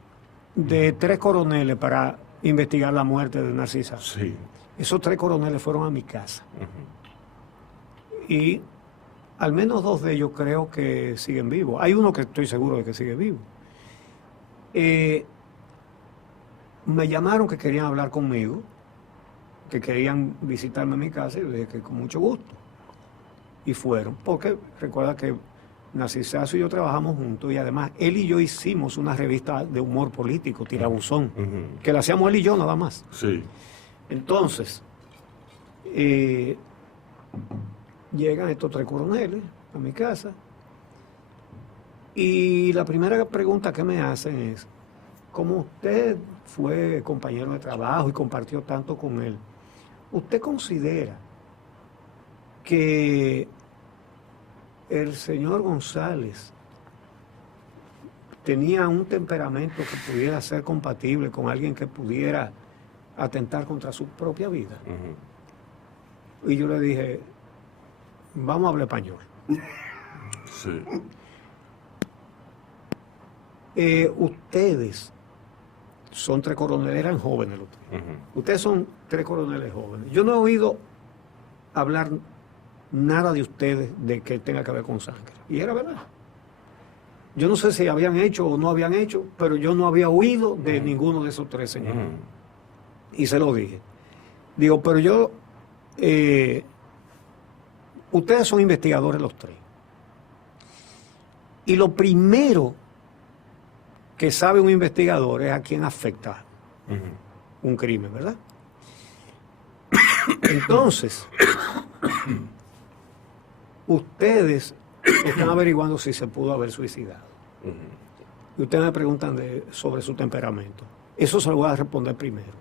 de 3 coroneles para investigar la muerte de Narcisa. Sí. Esos 3 coroneles fueron a mi casa. Ujú. Y al menos 2 de ellos creo que siguen vivos. Hay uno que estoy seguro de que sigue vivo. me llamaron que querían hablar conmigo, que querían visitarme en mi casa, y yo dije que con mucho gusto. Y fueron, porque recuerda que Narcisazo y yo trabajamos juntos, y además él y yo hicimos una revista de humor político, Tirabuzón, que la hacíamos él y yo nada más. Sí. Entonces, llegan estos 3 coroneles a mi casa, y la primera pregunta que me hacen es: como usted fue compañero de trabajo y compartió tanto con él, ¿usted considera que el señor González tenía un temperamento que pudiera ser compatible con alguien que pudiera atentar contra su propia vida? Y yo le dije: vamos a hablar español. Sí. Ustedes son 3 coroneles, eran jóvenes los 3. Ustedes son 3 coroneles jóvenes. Yo no he oído hablar nada de ustedes de que tenga que ver con sangre. Y era verdad. Yo no sé si habían hecho o no habían hecho, pero yo no había oído de ninguno de esos 3 señores. Y se lo dije. Digo, pero yo... ustedes son investigadores los 3. Y lo primero que sabe un investigador es a quién afecta un crimen, ¿verdad? Entonces, ustedes están averiguando si se pudo haber suicidado. Y ustedes me preguntan sobre su temperamento. Eso se lo voy a responder primero.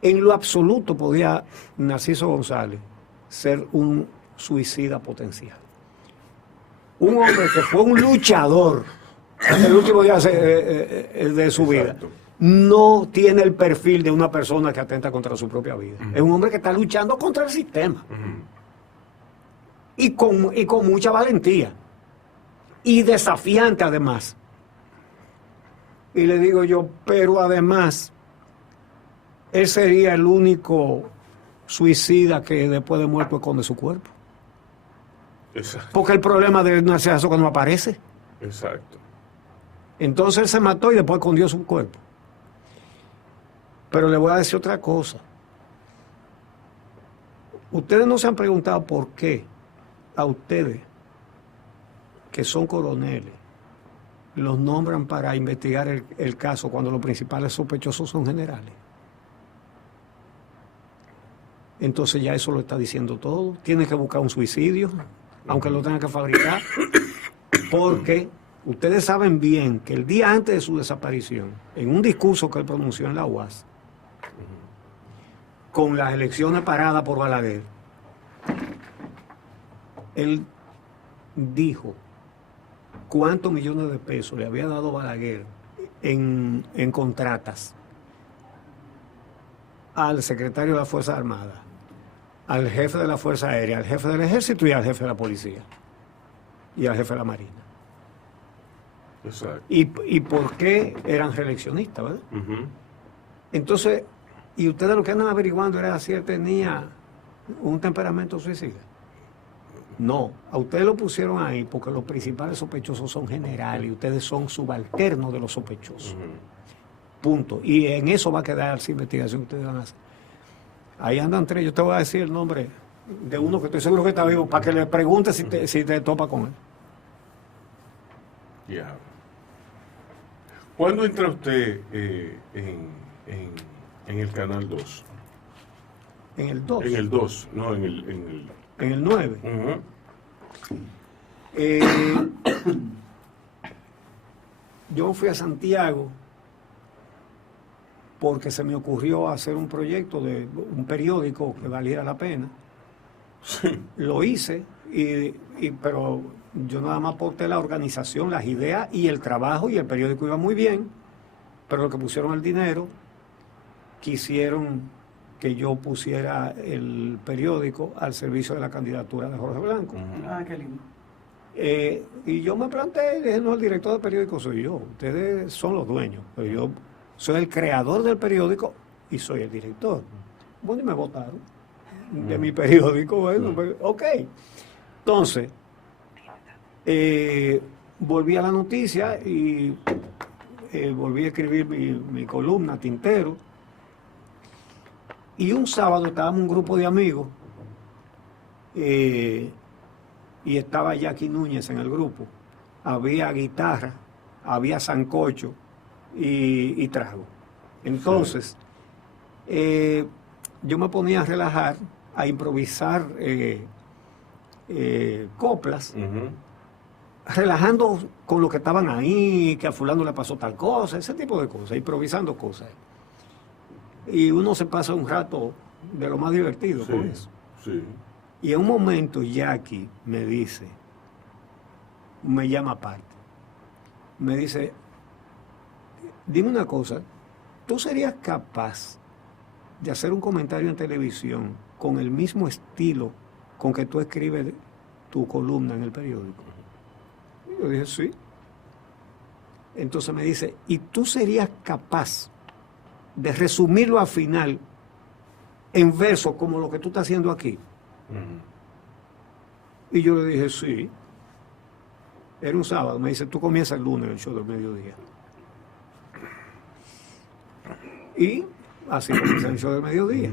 En lo absoluto podía Narciso González ser un suicida potencial. Un hombre que fue un luchador hasta el último día de su vida. No tiene el perfil de una persona que atenta contra su propia vida. Es un hombre que está luchando contra el sistema. Y con mucha valentía. Y desafiante además. Y le digo yo, pero además, él sería el único suicida que después de muerto esconde su cuerpo. Exacto. Porque el problema de Narciso es que no aparece. Exacto. Entonces él se mató y después escondió su cuerpo. Pero le voy a decir otra cosa. Ustedes no se han preguntado por qué a ustedes, que son coroneles, los nombran para investigar el caso cuando los principales sospechosos son generales. Entonces ya eso lo está diciendo todo. Tienen que buscar un suicidio, aunque lo tengan que fabricar, porque ustedes saben bien que el día antes de su desaparición, en un discurso que él pronunció en la UAS, con las elecciones paradas por Balaguer, él dijo cuántos millones de pesos le había dado Balaguer en contratas al secretario de la Fuerza Armada, al jefe de la Fuerza Aérea, al jefe del Ejército y al jefe de la Policía y al jefe de la Marina. Exacto. ¿Y por qué eran reeleccionistas, verdad? Entonces, y ustedes lo que andan averiguando era si él tenía un temperamento suicida. No, a ustedes lo pusieron ahí porque los principales sospechosos son generales y ustedes son subalternos de los sospechosos. Punto. Y en eso va a quedar esa investigación que ustedes van a hacer. Ahí andan 3, yo te voy a decir el nombre de uno que estoy seguro que está vivo, para que le preguntes si te topa con él. Ya. ¿Cuándo entra usted en el Canal 2? En el 2. En el 2, no, en el... En el 9. Yo fui a Santiago porque se me ocurrió hacer un proyecto de un periódico que valiera la pena. Sí. Lo hice, pero yo nada más aporté la organización, las ideas y el trabajo, y el periódico iba muy bien, pero lo que pusieron el dinero, quisieron que yo pusiera el periódico al servicio de la candidatura de Jorge Blanco. Ah, qué lindo. Y yo me planteé, dije, no, el director del periódico soy yo, ustedes son los dueños, pero yo soy el creador del periódico y soy el director. Bueno, y me votaron de mi periódico, bueno, pues, ok. Entonces, volví a la noticia y volví a escribir mi columna, Tintero. Y un sábado estábamos un grupo de amigos y estaba Jackie Núñez en el grupo. Había guitarra, había sancocho y trago. Entonces, yo me ponía a relajar, a improvisar coplas, relajando con los que estaban ahí, que a fulano le pasó tal cosa, ese tipo de cosas, improvisando cosas. Y uno se pasa un rato de lo más divertido con eso. Sí. Y en un momento Jackie me llama aparte, me dice, dime una cosa, ¿tú serías capaz de hacer un comentario en televisión con el mismo estilo con que tú escribes tu columna en el periódico? Y yo dije, sí. Entonces me dice, ¿y tú serías capaz de resumirlo al final en verso como lo que tú estás haciendo aquí? Y yo le dije, sí. Era un sábado. Me dice, tú comienzas el lunes el show del mediodía. Y así comienza el show del mediodía.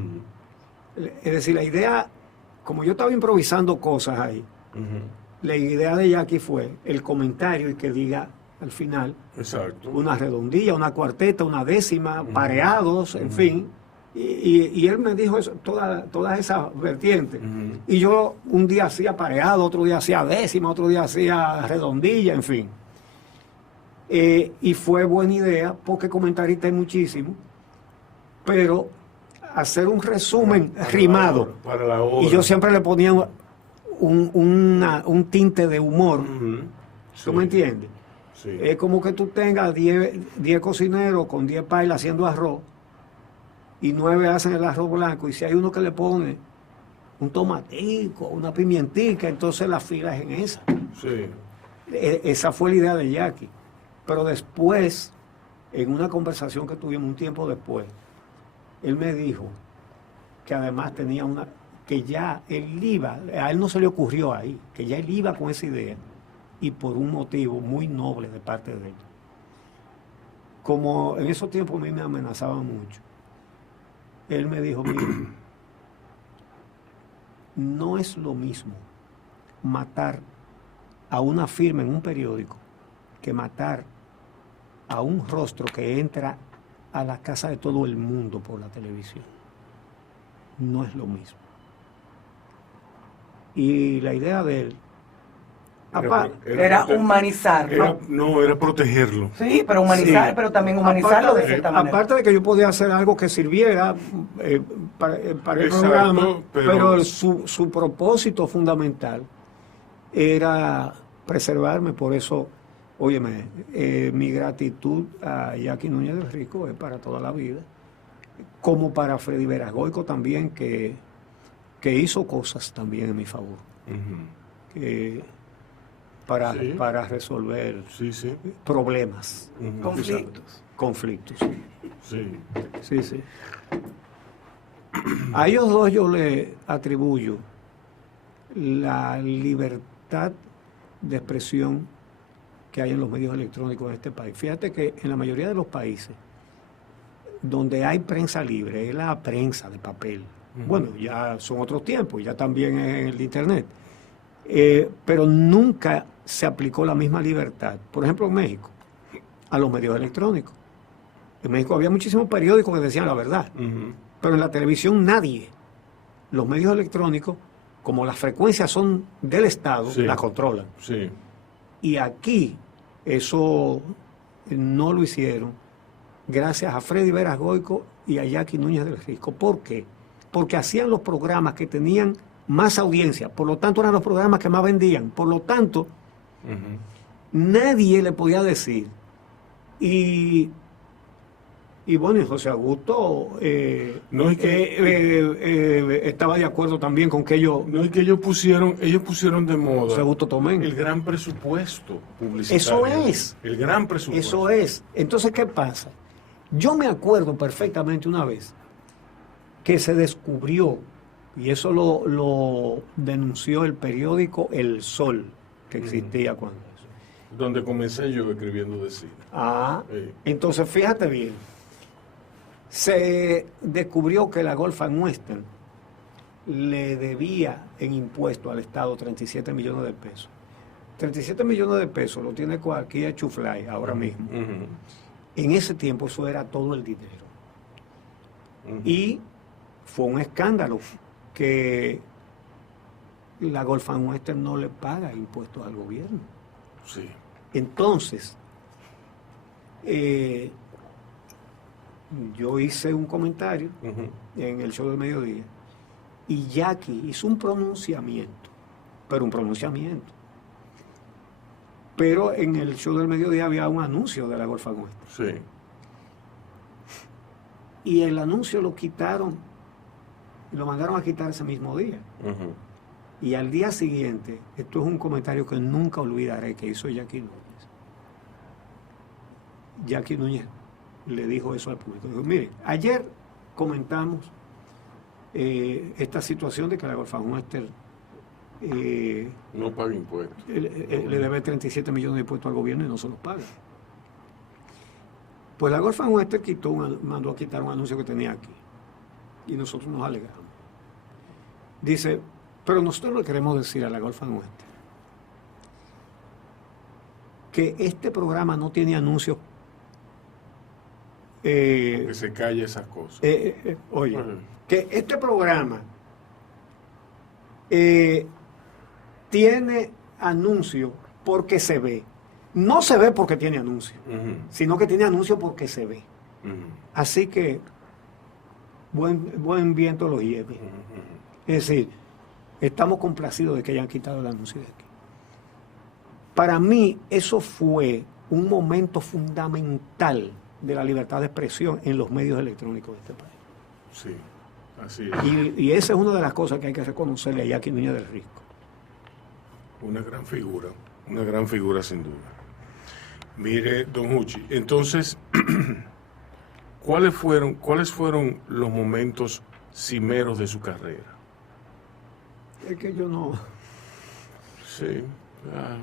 Es decir, la idea, como yo estaba improvisando cosas ahí, la idea de Jackie fue el comentario y que diga al final, exacto, una redondilla, una cuarteta, una décima, pareados, en fin. Y él me dijo eso, todas esas vertientes. Y yo un día hacía pareado, otro día hacía décima, otro día hacía redondilla, en fin. Y fue buena idea, porque comentarista hay muchísimo, pero hacer un resumen rimado. Para la hora. Y yo siempre le ponía un tinte de humor. ¿Tú me entiendes? Sí. Es como que tú tengas 10 cocineros con 10 pailas haciendo arroz y 9 hacen el arroz blanco, y si hay uno que le pone un tomatico, una pimientica, entonces la fila es en esa. Sí. Esa fue la idea de Jackie. Pero después, en una conversación que tuvimos un tiempo después, él me dijo que además tenía que ya él iba, a él no se le ocurrió ahí, que ya él iba con esa idea, y por un motivo muy noble de parte de él. Como en esos tiempos a mí me amenazaban mucho, él me dijo, mira, no es lo mismo matar a una firma en un periódico que matar a un rostro que entra a la casa de todo el mundo por la televisión. No es lo mismo. Y la idea de él era humanizarlo. Era protegerlo. Sí, pero humanizar, sí, pero también humanizarlo de cierta manera. Aparte de que yo podía hacer algo que sirviera para el Exacto, programa, pero su propósito fundamental era preservarme. Por eso, óyeme, mi gratitud a Jackie Núñez del Rico es para toda la vida, como para Freddy Verasgoico también, que hizo cosas también en mi favor. Para resolver problemas. Conflictos. Sí. A ellos dos yo le atribuyo la libertad de expresión que hay en los medios electrónicos en este país. Fíjate que en la mayoría de los países donde hay prensa libre, es la prensa de papel. Bueno, ya son otros tiempos, ya también es el internet. Pero nunca se aplicó la misma libertad, por ejemplo en México, a los medios electrónicos. En México había muchísimos periódicos que decían la verdad, pero en la televisión nadie. Los medios electrónicos, como las frecuencias son del Estado, las controlan. Sí. Y aquí eso no lo hicieron gracias a Freddy Verasgoico y a Jackie Núñez del Rico. ¿Por qué? Porque hacían los programas que tenían más audiencia, por lo tanto eran los programas que más vendían, por lo tanto nadie le podía decir. Y bueno, y José Augusto estaba de acuerdo también con que ellos... No es que ellos pusieron de moda José Augusto Tomén. el gran presupuesto publicitario. Eso es. El gran presupuesto. Eso es. Entonces, ¿qué pasa? Yo me acuerdo perfectamente una vez que se descubrió, y eso lo denunció el periódico El Sol, que existía cuando eso. Donde comencé yo escribiendo de cine. Sí. Entonces fíjate bien. Se descubrió que la Gulf and Western le debía en impuestos al Estado 37 millones de pesos. 37 millones de pesos lo tiene cualquier chuflay ahora mismo. Ujú. En ese tiempo eso era todo el dinero. Ujú. Y fue un escándalo que la Gulf and Western no le paga impuestos al gobierno. Sí. Entonces, yo hice un comentario Ujú. en el show del mediodía y Jackie hizo un pronunciamiento, pero un pronunciamiento. Pero en el show del mediodía había un anuncio de la Gulf and Western. Sí. Y el anuncio lo quitaron, lo mandaron a quitar ese mismo día. Ujú. Y al día siguiente, esto es un comentario que nunca olvidaré que hizo Jackie Núñez. Jackie Núñez le dijo eso al público. Dijo, mire, ayer comentamos esta situación de que la Gulf and Western No paga impuestos. le debe 37 millones de impuestos al gobierno y no se los paga. Pues la Gulf and Western mandó a quitar un anuncio que tenía aquí. Y nosotros nos alegramos. Dice, pero nosotros le queremos decir a la Gulf and Western que este programa no tiene anuncios. Que se calle esas cosas. Oye, Ujú. que este programa tiene anuncio porque se ve. No se ve porque tiene anuncio, Ujú. sino que tiene anuncio porque se ve. Ujú. Así que buen viento lo lleve. Ujú. Es decir, estamos complacidos de que hayan quitado el anuncio de aquí. Para mí eso fue un momento fundamental de la libertad de expresión en los medios electrónicos de este país. Sí, así es. Y esa es una de las cosas que hay que reconocerle a Jackie Núñez del Risco. Una gran figura sin duda. Mire, don Huchi, entonces, ¿cuáles fueron los momentos cimeros de su carrera? Es que yo no... Sí.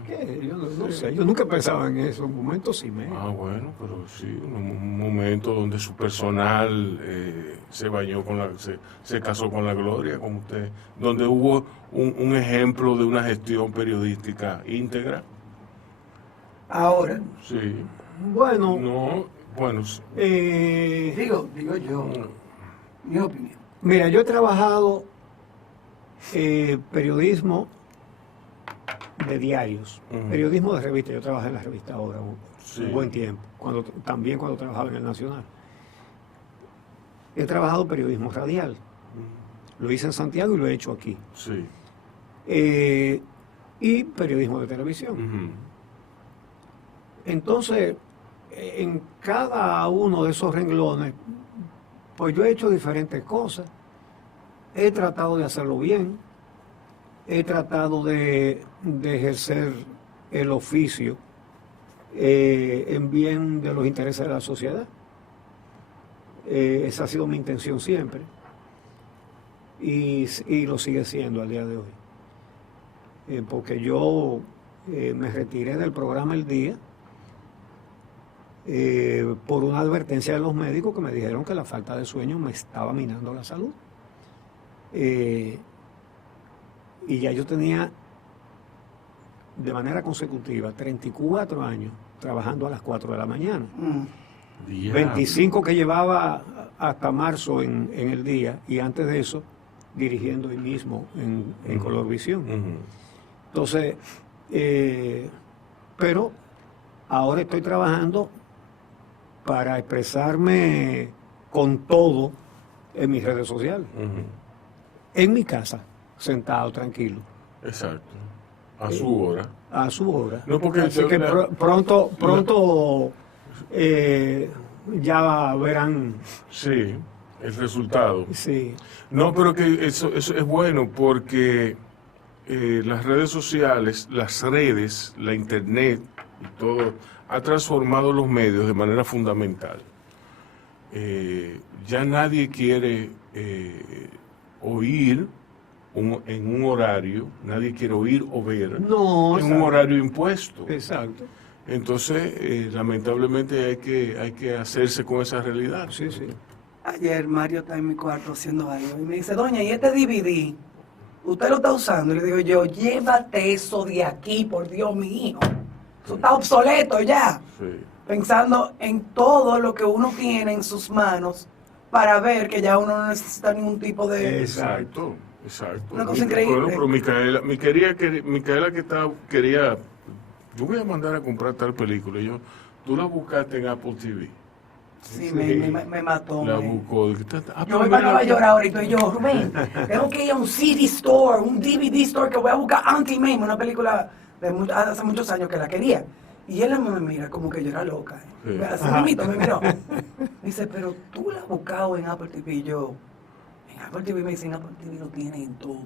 ¿Qué? Yo no sé, yo nunca pensaba en esos momentos sí me... Bueno, pero sí, un momento donde su personal se bañó se casó con la gloria, como usted, donde hubo un ejemplo de una gestión periodística íntegra. Ahora, Sí. Bueno, No, bueno, digo yo, mi opinión. mira, yo he trabajado periodismo de diarios, Ujú. periodismo de revista. Yo trabajé en la revista Ahora Sí. un buen tiempo, también cuando trabajaba en el Nacional. He trabajado periodismo radial, lo hice en Santiago y lo he hecho aquí. sí. Y periodismo de televisión. Ujú. Entonces, en cada uno de esos renglones, pues yo he hecho diferentes cosas. He tratado de hacerlo bien, he tratado de ejercer el oficio en bien de los intereses de la sociedad. Esa ha sido mi intención siempre y lo sigue siendo al día de hoy. Porque yo me retiré del programa El Día por una advertencia de los médicos que me dijeron que la falta de sueño me estaba minando la salud. Y ya yo tenía de manera consecutiva 34 años trabajando a las 4 de la mañana. Diablo. 25 que llevaba hasta marzo en El Día y antes de eso dirigiendo ahí mismo en Color Visión. Ujú. Entonces, pero ahora estoy trabajando para expresarme con todo en mis redes sociales. Ujú. En mi casa, sentado, tranquilo, Exacto. A su hora. a su hora. No, porque Así yo- que la- pronto ya verán. Sí, el resultado. Sí, No, pero que eso es bueno porque las redes sociales, la internet y todo, ha transformado los medios de manera fundamental. Ya nadie quiere oír en un horario, nadie quiere oír o ver no, en un horario impuesto. exacto. Entonces, lamentablemente hay que hacerse con esa realidad. Sí, sí. Ayer Mario está en mi cuarto haciendo algo y me dice, doña, ¿y este DVD? ¿Usted lo está usando? Y le digo yo, llévate eso de aquí, por Dios, mi hijo. Eso está obsoleto ya. Sí. Pensando en todo lo que uno tiene en sus manos para ver que ya uno no necesita ningún tipo de... Exacto, exacto. Una cosa increíble. Bueno, pero Micaela quería, yo voy a mandar a comprar tal película. Y yo, tú la buscaste en Apple TV. Sí, Sí. me mató. La me- buscó. Yo voy para Nueva York ahorita y yo, Rubén, tengo que ir a un CD store, un DVD store que voy a buscar Auntie Mame, una película de hace muchos años que la quería. Y él me mira como que yo era loca. Sí. Así mismito me miró. Me dice, pero tú la has buscado en Apple TV. Y yo, en Apple TV me dicen, Apple TV lo tiene en todo.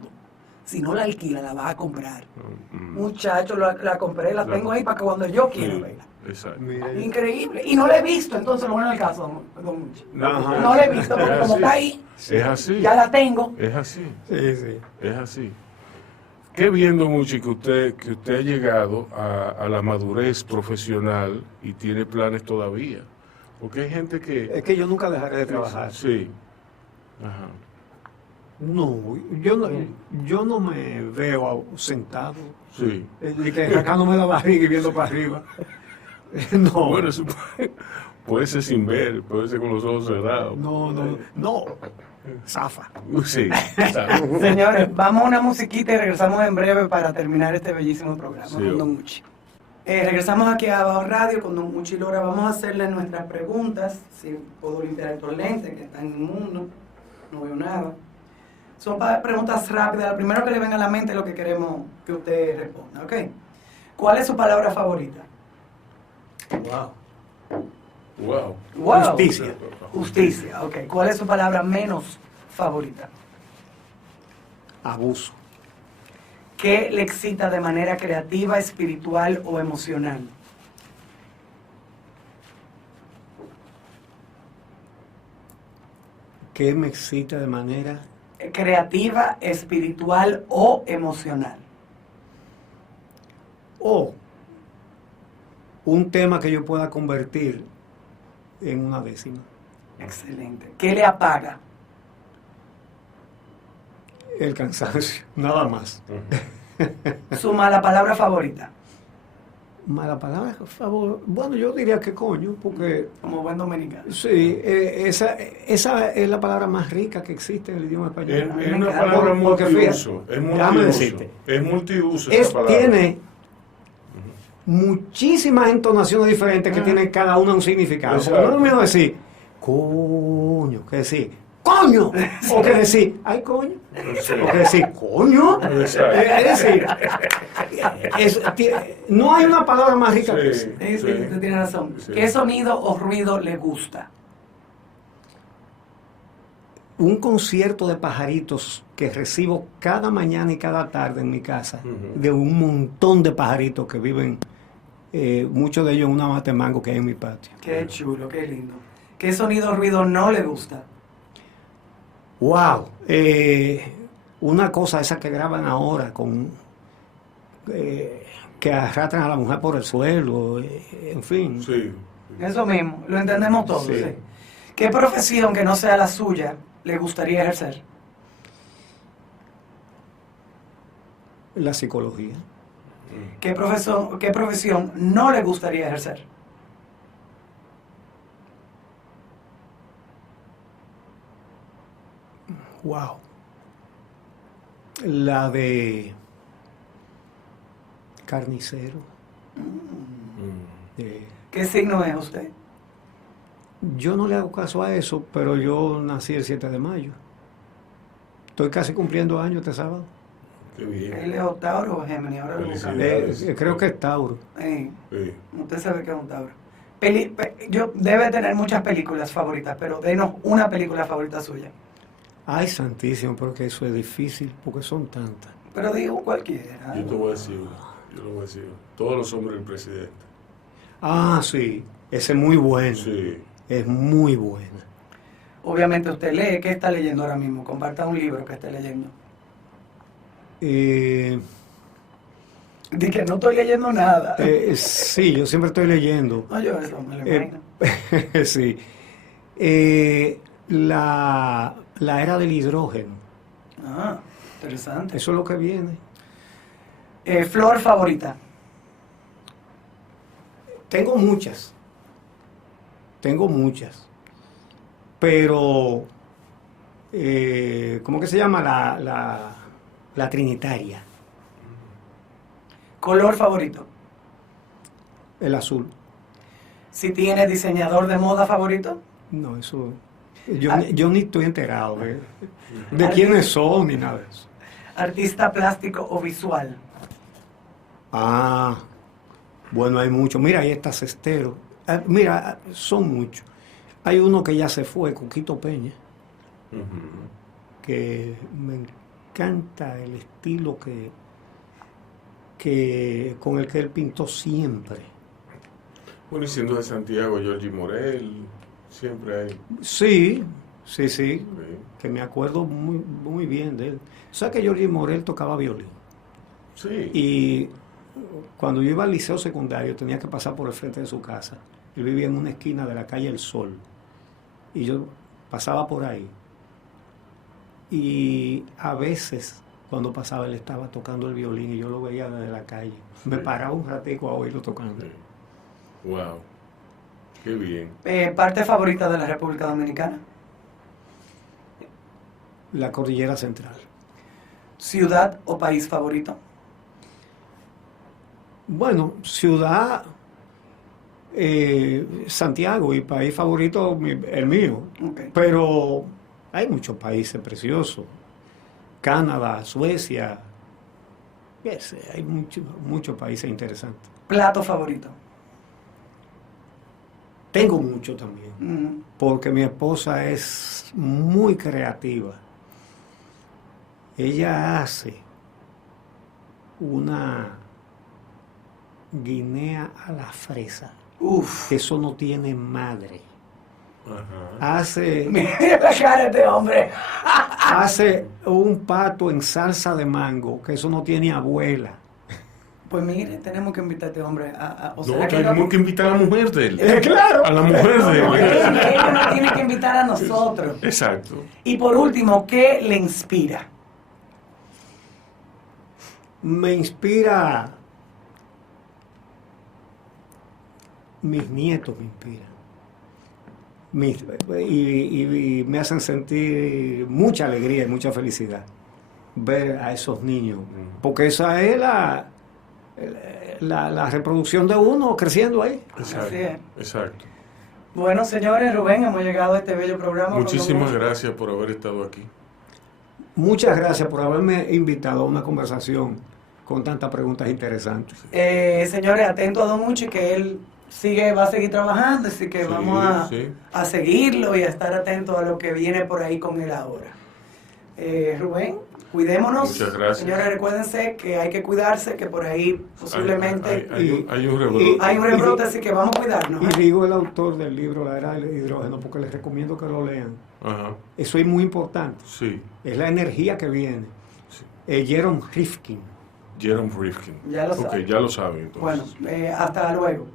Si no la alquila, la vas a comprar. Muchacho, la compré, la tengo ahí para que cuando yo quiera Sí, verla. exacto. Mira, Increíble. Y no la he visto, entonces lo bueno del caso, don Muchi. Ajá. No la he visto, porque Es como así. está ahí, Es así. ya la tengo. Es así. sí, sí. Es así. Qué viendo mucho que usted ha llegado a la madurez profesional y tiene planes todavía. Porque hay gente que... Es que yo nunca dejaré de trabajar. Sí. Ajá. No, yo no me veo sentado, Sí. ni que sacándome la barriga y viendo para arriba. No, Bueno, eso puede ser sin ver, puede ser con los ojos cerrados. no, zafa. Sí. exacto. Señores, vamos a una musiquita y regresamos en breve para terminar este bellísimo programa Sí. con Don Muchi. Regresamos aquí a Abajo Radio con Don Muchi Lora. Vamos a hacerle nuestras preguntas. Si puedo limpiar estos lentes que están inmundos, no veo nada. Son preguntas rápidas. Lo primero que le venga a la mente es lo que queremos que usted responda, ¿ok? ¿Cuál es su palabra favorita? Wow. Wow. Wow. Justicia. Justicia, ok. ¿Cuál es su palabra menos favorita? Abuso. ¿Qué le excita de manera creativa, espiritual o emocional? ¿Qué me excita de manera? Creativa, espiritual o emocional. O un tema que yo pueda convertir en una décima. Excelente. ¿Qué le apaga? El cansancio, nada más. Su mala palabra favorita. Mala palabra, por favor. Bueno, yo diría que coño, porque Como buen dominicano. sí, esa es la palabra más rica que existe en el idioma Es, español. es una palabra Porque fíjate, multiuso. Es déjame multiuso. decirte. Es multiuso esa palabra. Tiene muchísimas entonaciones diferentes que tienen cada una un significado. Porque no es lo mismo decir coño que decir coño, o que decir ay coño, o que decir coño. Exacto. Es decir, no hay una palabra más rica que Sí. esa. Sí, usted tiene razón. Sí. ¿Qué sonido o ruido le gusta? Un concierto de pajaritos que recibo cada mañana y cada tarde en mi casa, Ujú. de un montón de pajaritos que viven, muchos de ellos en una mata de mango que hay en mi patio. Qué chulo, qué lindo. ¿Qué sonido o ruido no le gusta? ¡Wow! Una cosa esa que graban ahora con que arrastran a la mujer por el suelo, en fin. Sí. Eso mismo, lo entendemos todos. Sí. Sí. ¿Qué profesión que no sea la suya le gustaría ejercer? La psicología. ¿Qué profesión no le gustaría ejercer? ¡Wow! La de carnicero. ¿Qué signo es usted? Yo no le hago caso a eso, pero yo nací el 7 de mayo. Estoy casi cumpliendo años este sábado. Qué bien. ¿Él es Tauro o Géminis? Ahora lo buscamos. Felicidades. Creo que es Tauro. Sí, Sí. usted sabe que es un Tauro. Yo debe tener muchas películas favoritas, pero denos una película favorita suya. Ay, santísimo, porque eso es difícil, porque son tantas. Pero digo cualquiera. Yo te voy a decir, yo lo voy a decir. Todos los hombres del presidente. Ah, sí, ese es muy bueno. Sí. Es muy buena. Obviamente usted lee. ¿Qué está leyendo ahora mismo? Comparta un libro que esté leyendo. De que no estoy leyendo nada. Sí, yo siempre estoy leyendo. No, yo eso me lo imagino. Sí. La era del hidrógeno. Ah, interesante. Eso es lo que viene. Flor favorita. Tengo muchas. Pero, ¿cómo que se llama? La trinitaria. Color favorito. El azul. Si tienes diseñador de moda favorito. No, eso... Yo ni estoy enterado de quiénes son ni nada de eso. Artista plástico o visual. Ah, bueno, hay muchos. Mira, ahí está Cestero. Mira, son muchos. Hay uno que ya se fue, Coquito Peña, que me encanta el estilo con el que él pintó siempre. Bueno, y siendo de Santiago, Giorgi Morel, siempre hay. Sí, que me acuerdo muy, muy bien de él. ¿Sabes que Giorgi Morel tocaba violín? Sí. Y cuando yo iba al liceo secundario tenía que pasar por el frente de su casa. Él vivía en una esquina de la calle El Sol. Y yo pasaba por ahí. Y a veces, cuando pasaba, él estaba tocando el violín y yo lo veía desde la calle. Sí. Me paraba un ratico a oírlo tocando. Sí. Wow. Qué bien. ¿Parte favorita de la República Dominicana? La Cordillera Central. ¿Ciudad o país favorito? Bueno, ciudad, Santiago, y país favorito el mío. Okay. Pero hay muchos países preciosos. Canadá, Suecia, hay muchos países interesantes. ¿Plato favorito? Tengo mucho también, porque mi esposa es muy creativa. Ella hace una guinea a la fresa. Uf. Eso no tiene madre. Ajá. Mira la cara de este hombre. Hace un pato en salsa de mango, que eso no tiene abuela. Pues mire, tenemos que invitar a este hombre tenemos que invitar a la mujer de él. Claro. A la mujer de él. Ella nos tiene que invitar a nosotros. Exacto. Y por último, ¿qué le inspira? Me inspira... Mis nietos me inspiran. Y me hacen sentir mucha alegría y mucha felicidad ver a esos niños. Porque esa es la reproducción de uno creciendo ahí. Exacto. Así es. Exacto. Bueno, señores, Rubén, hemos llegado a este bello programa. Muchísimas gracias por haber estado aquí. Muchas gracias por haberme invitado a una conversación con tantas preguntas interesantes. Señores, atento a Don Uchi, que él va a seguir trabajando, así que vamos a seguirlo y a estar atentos a lo que viene por ahí con él ahora. Rubén, cuidémonos. Muchas gracias. Señores, recuérdense que hay que cuidarse, que por ahí posiblemente hay un rebrote. Hay un rebrote, así que vamos a cuidarnos. Y digo el autor del libro La Era del Hidrógeno, porque les recomiendo que lo lean. Ajá. Eso es muy importante. Sí. Es la energía que viene. Sí. Jerome Rifkin. Jerome Rifkin. Ya lo saben. Ya lo saben entonces. Bueno, hasta luego.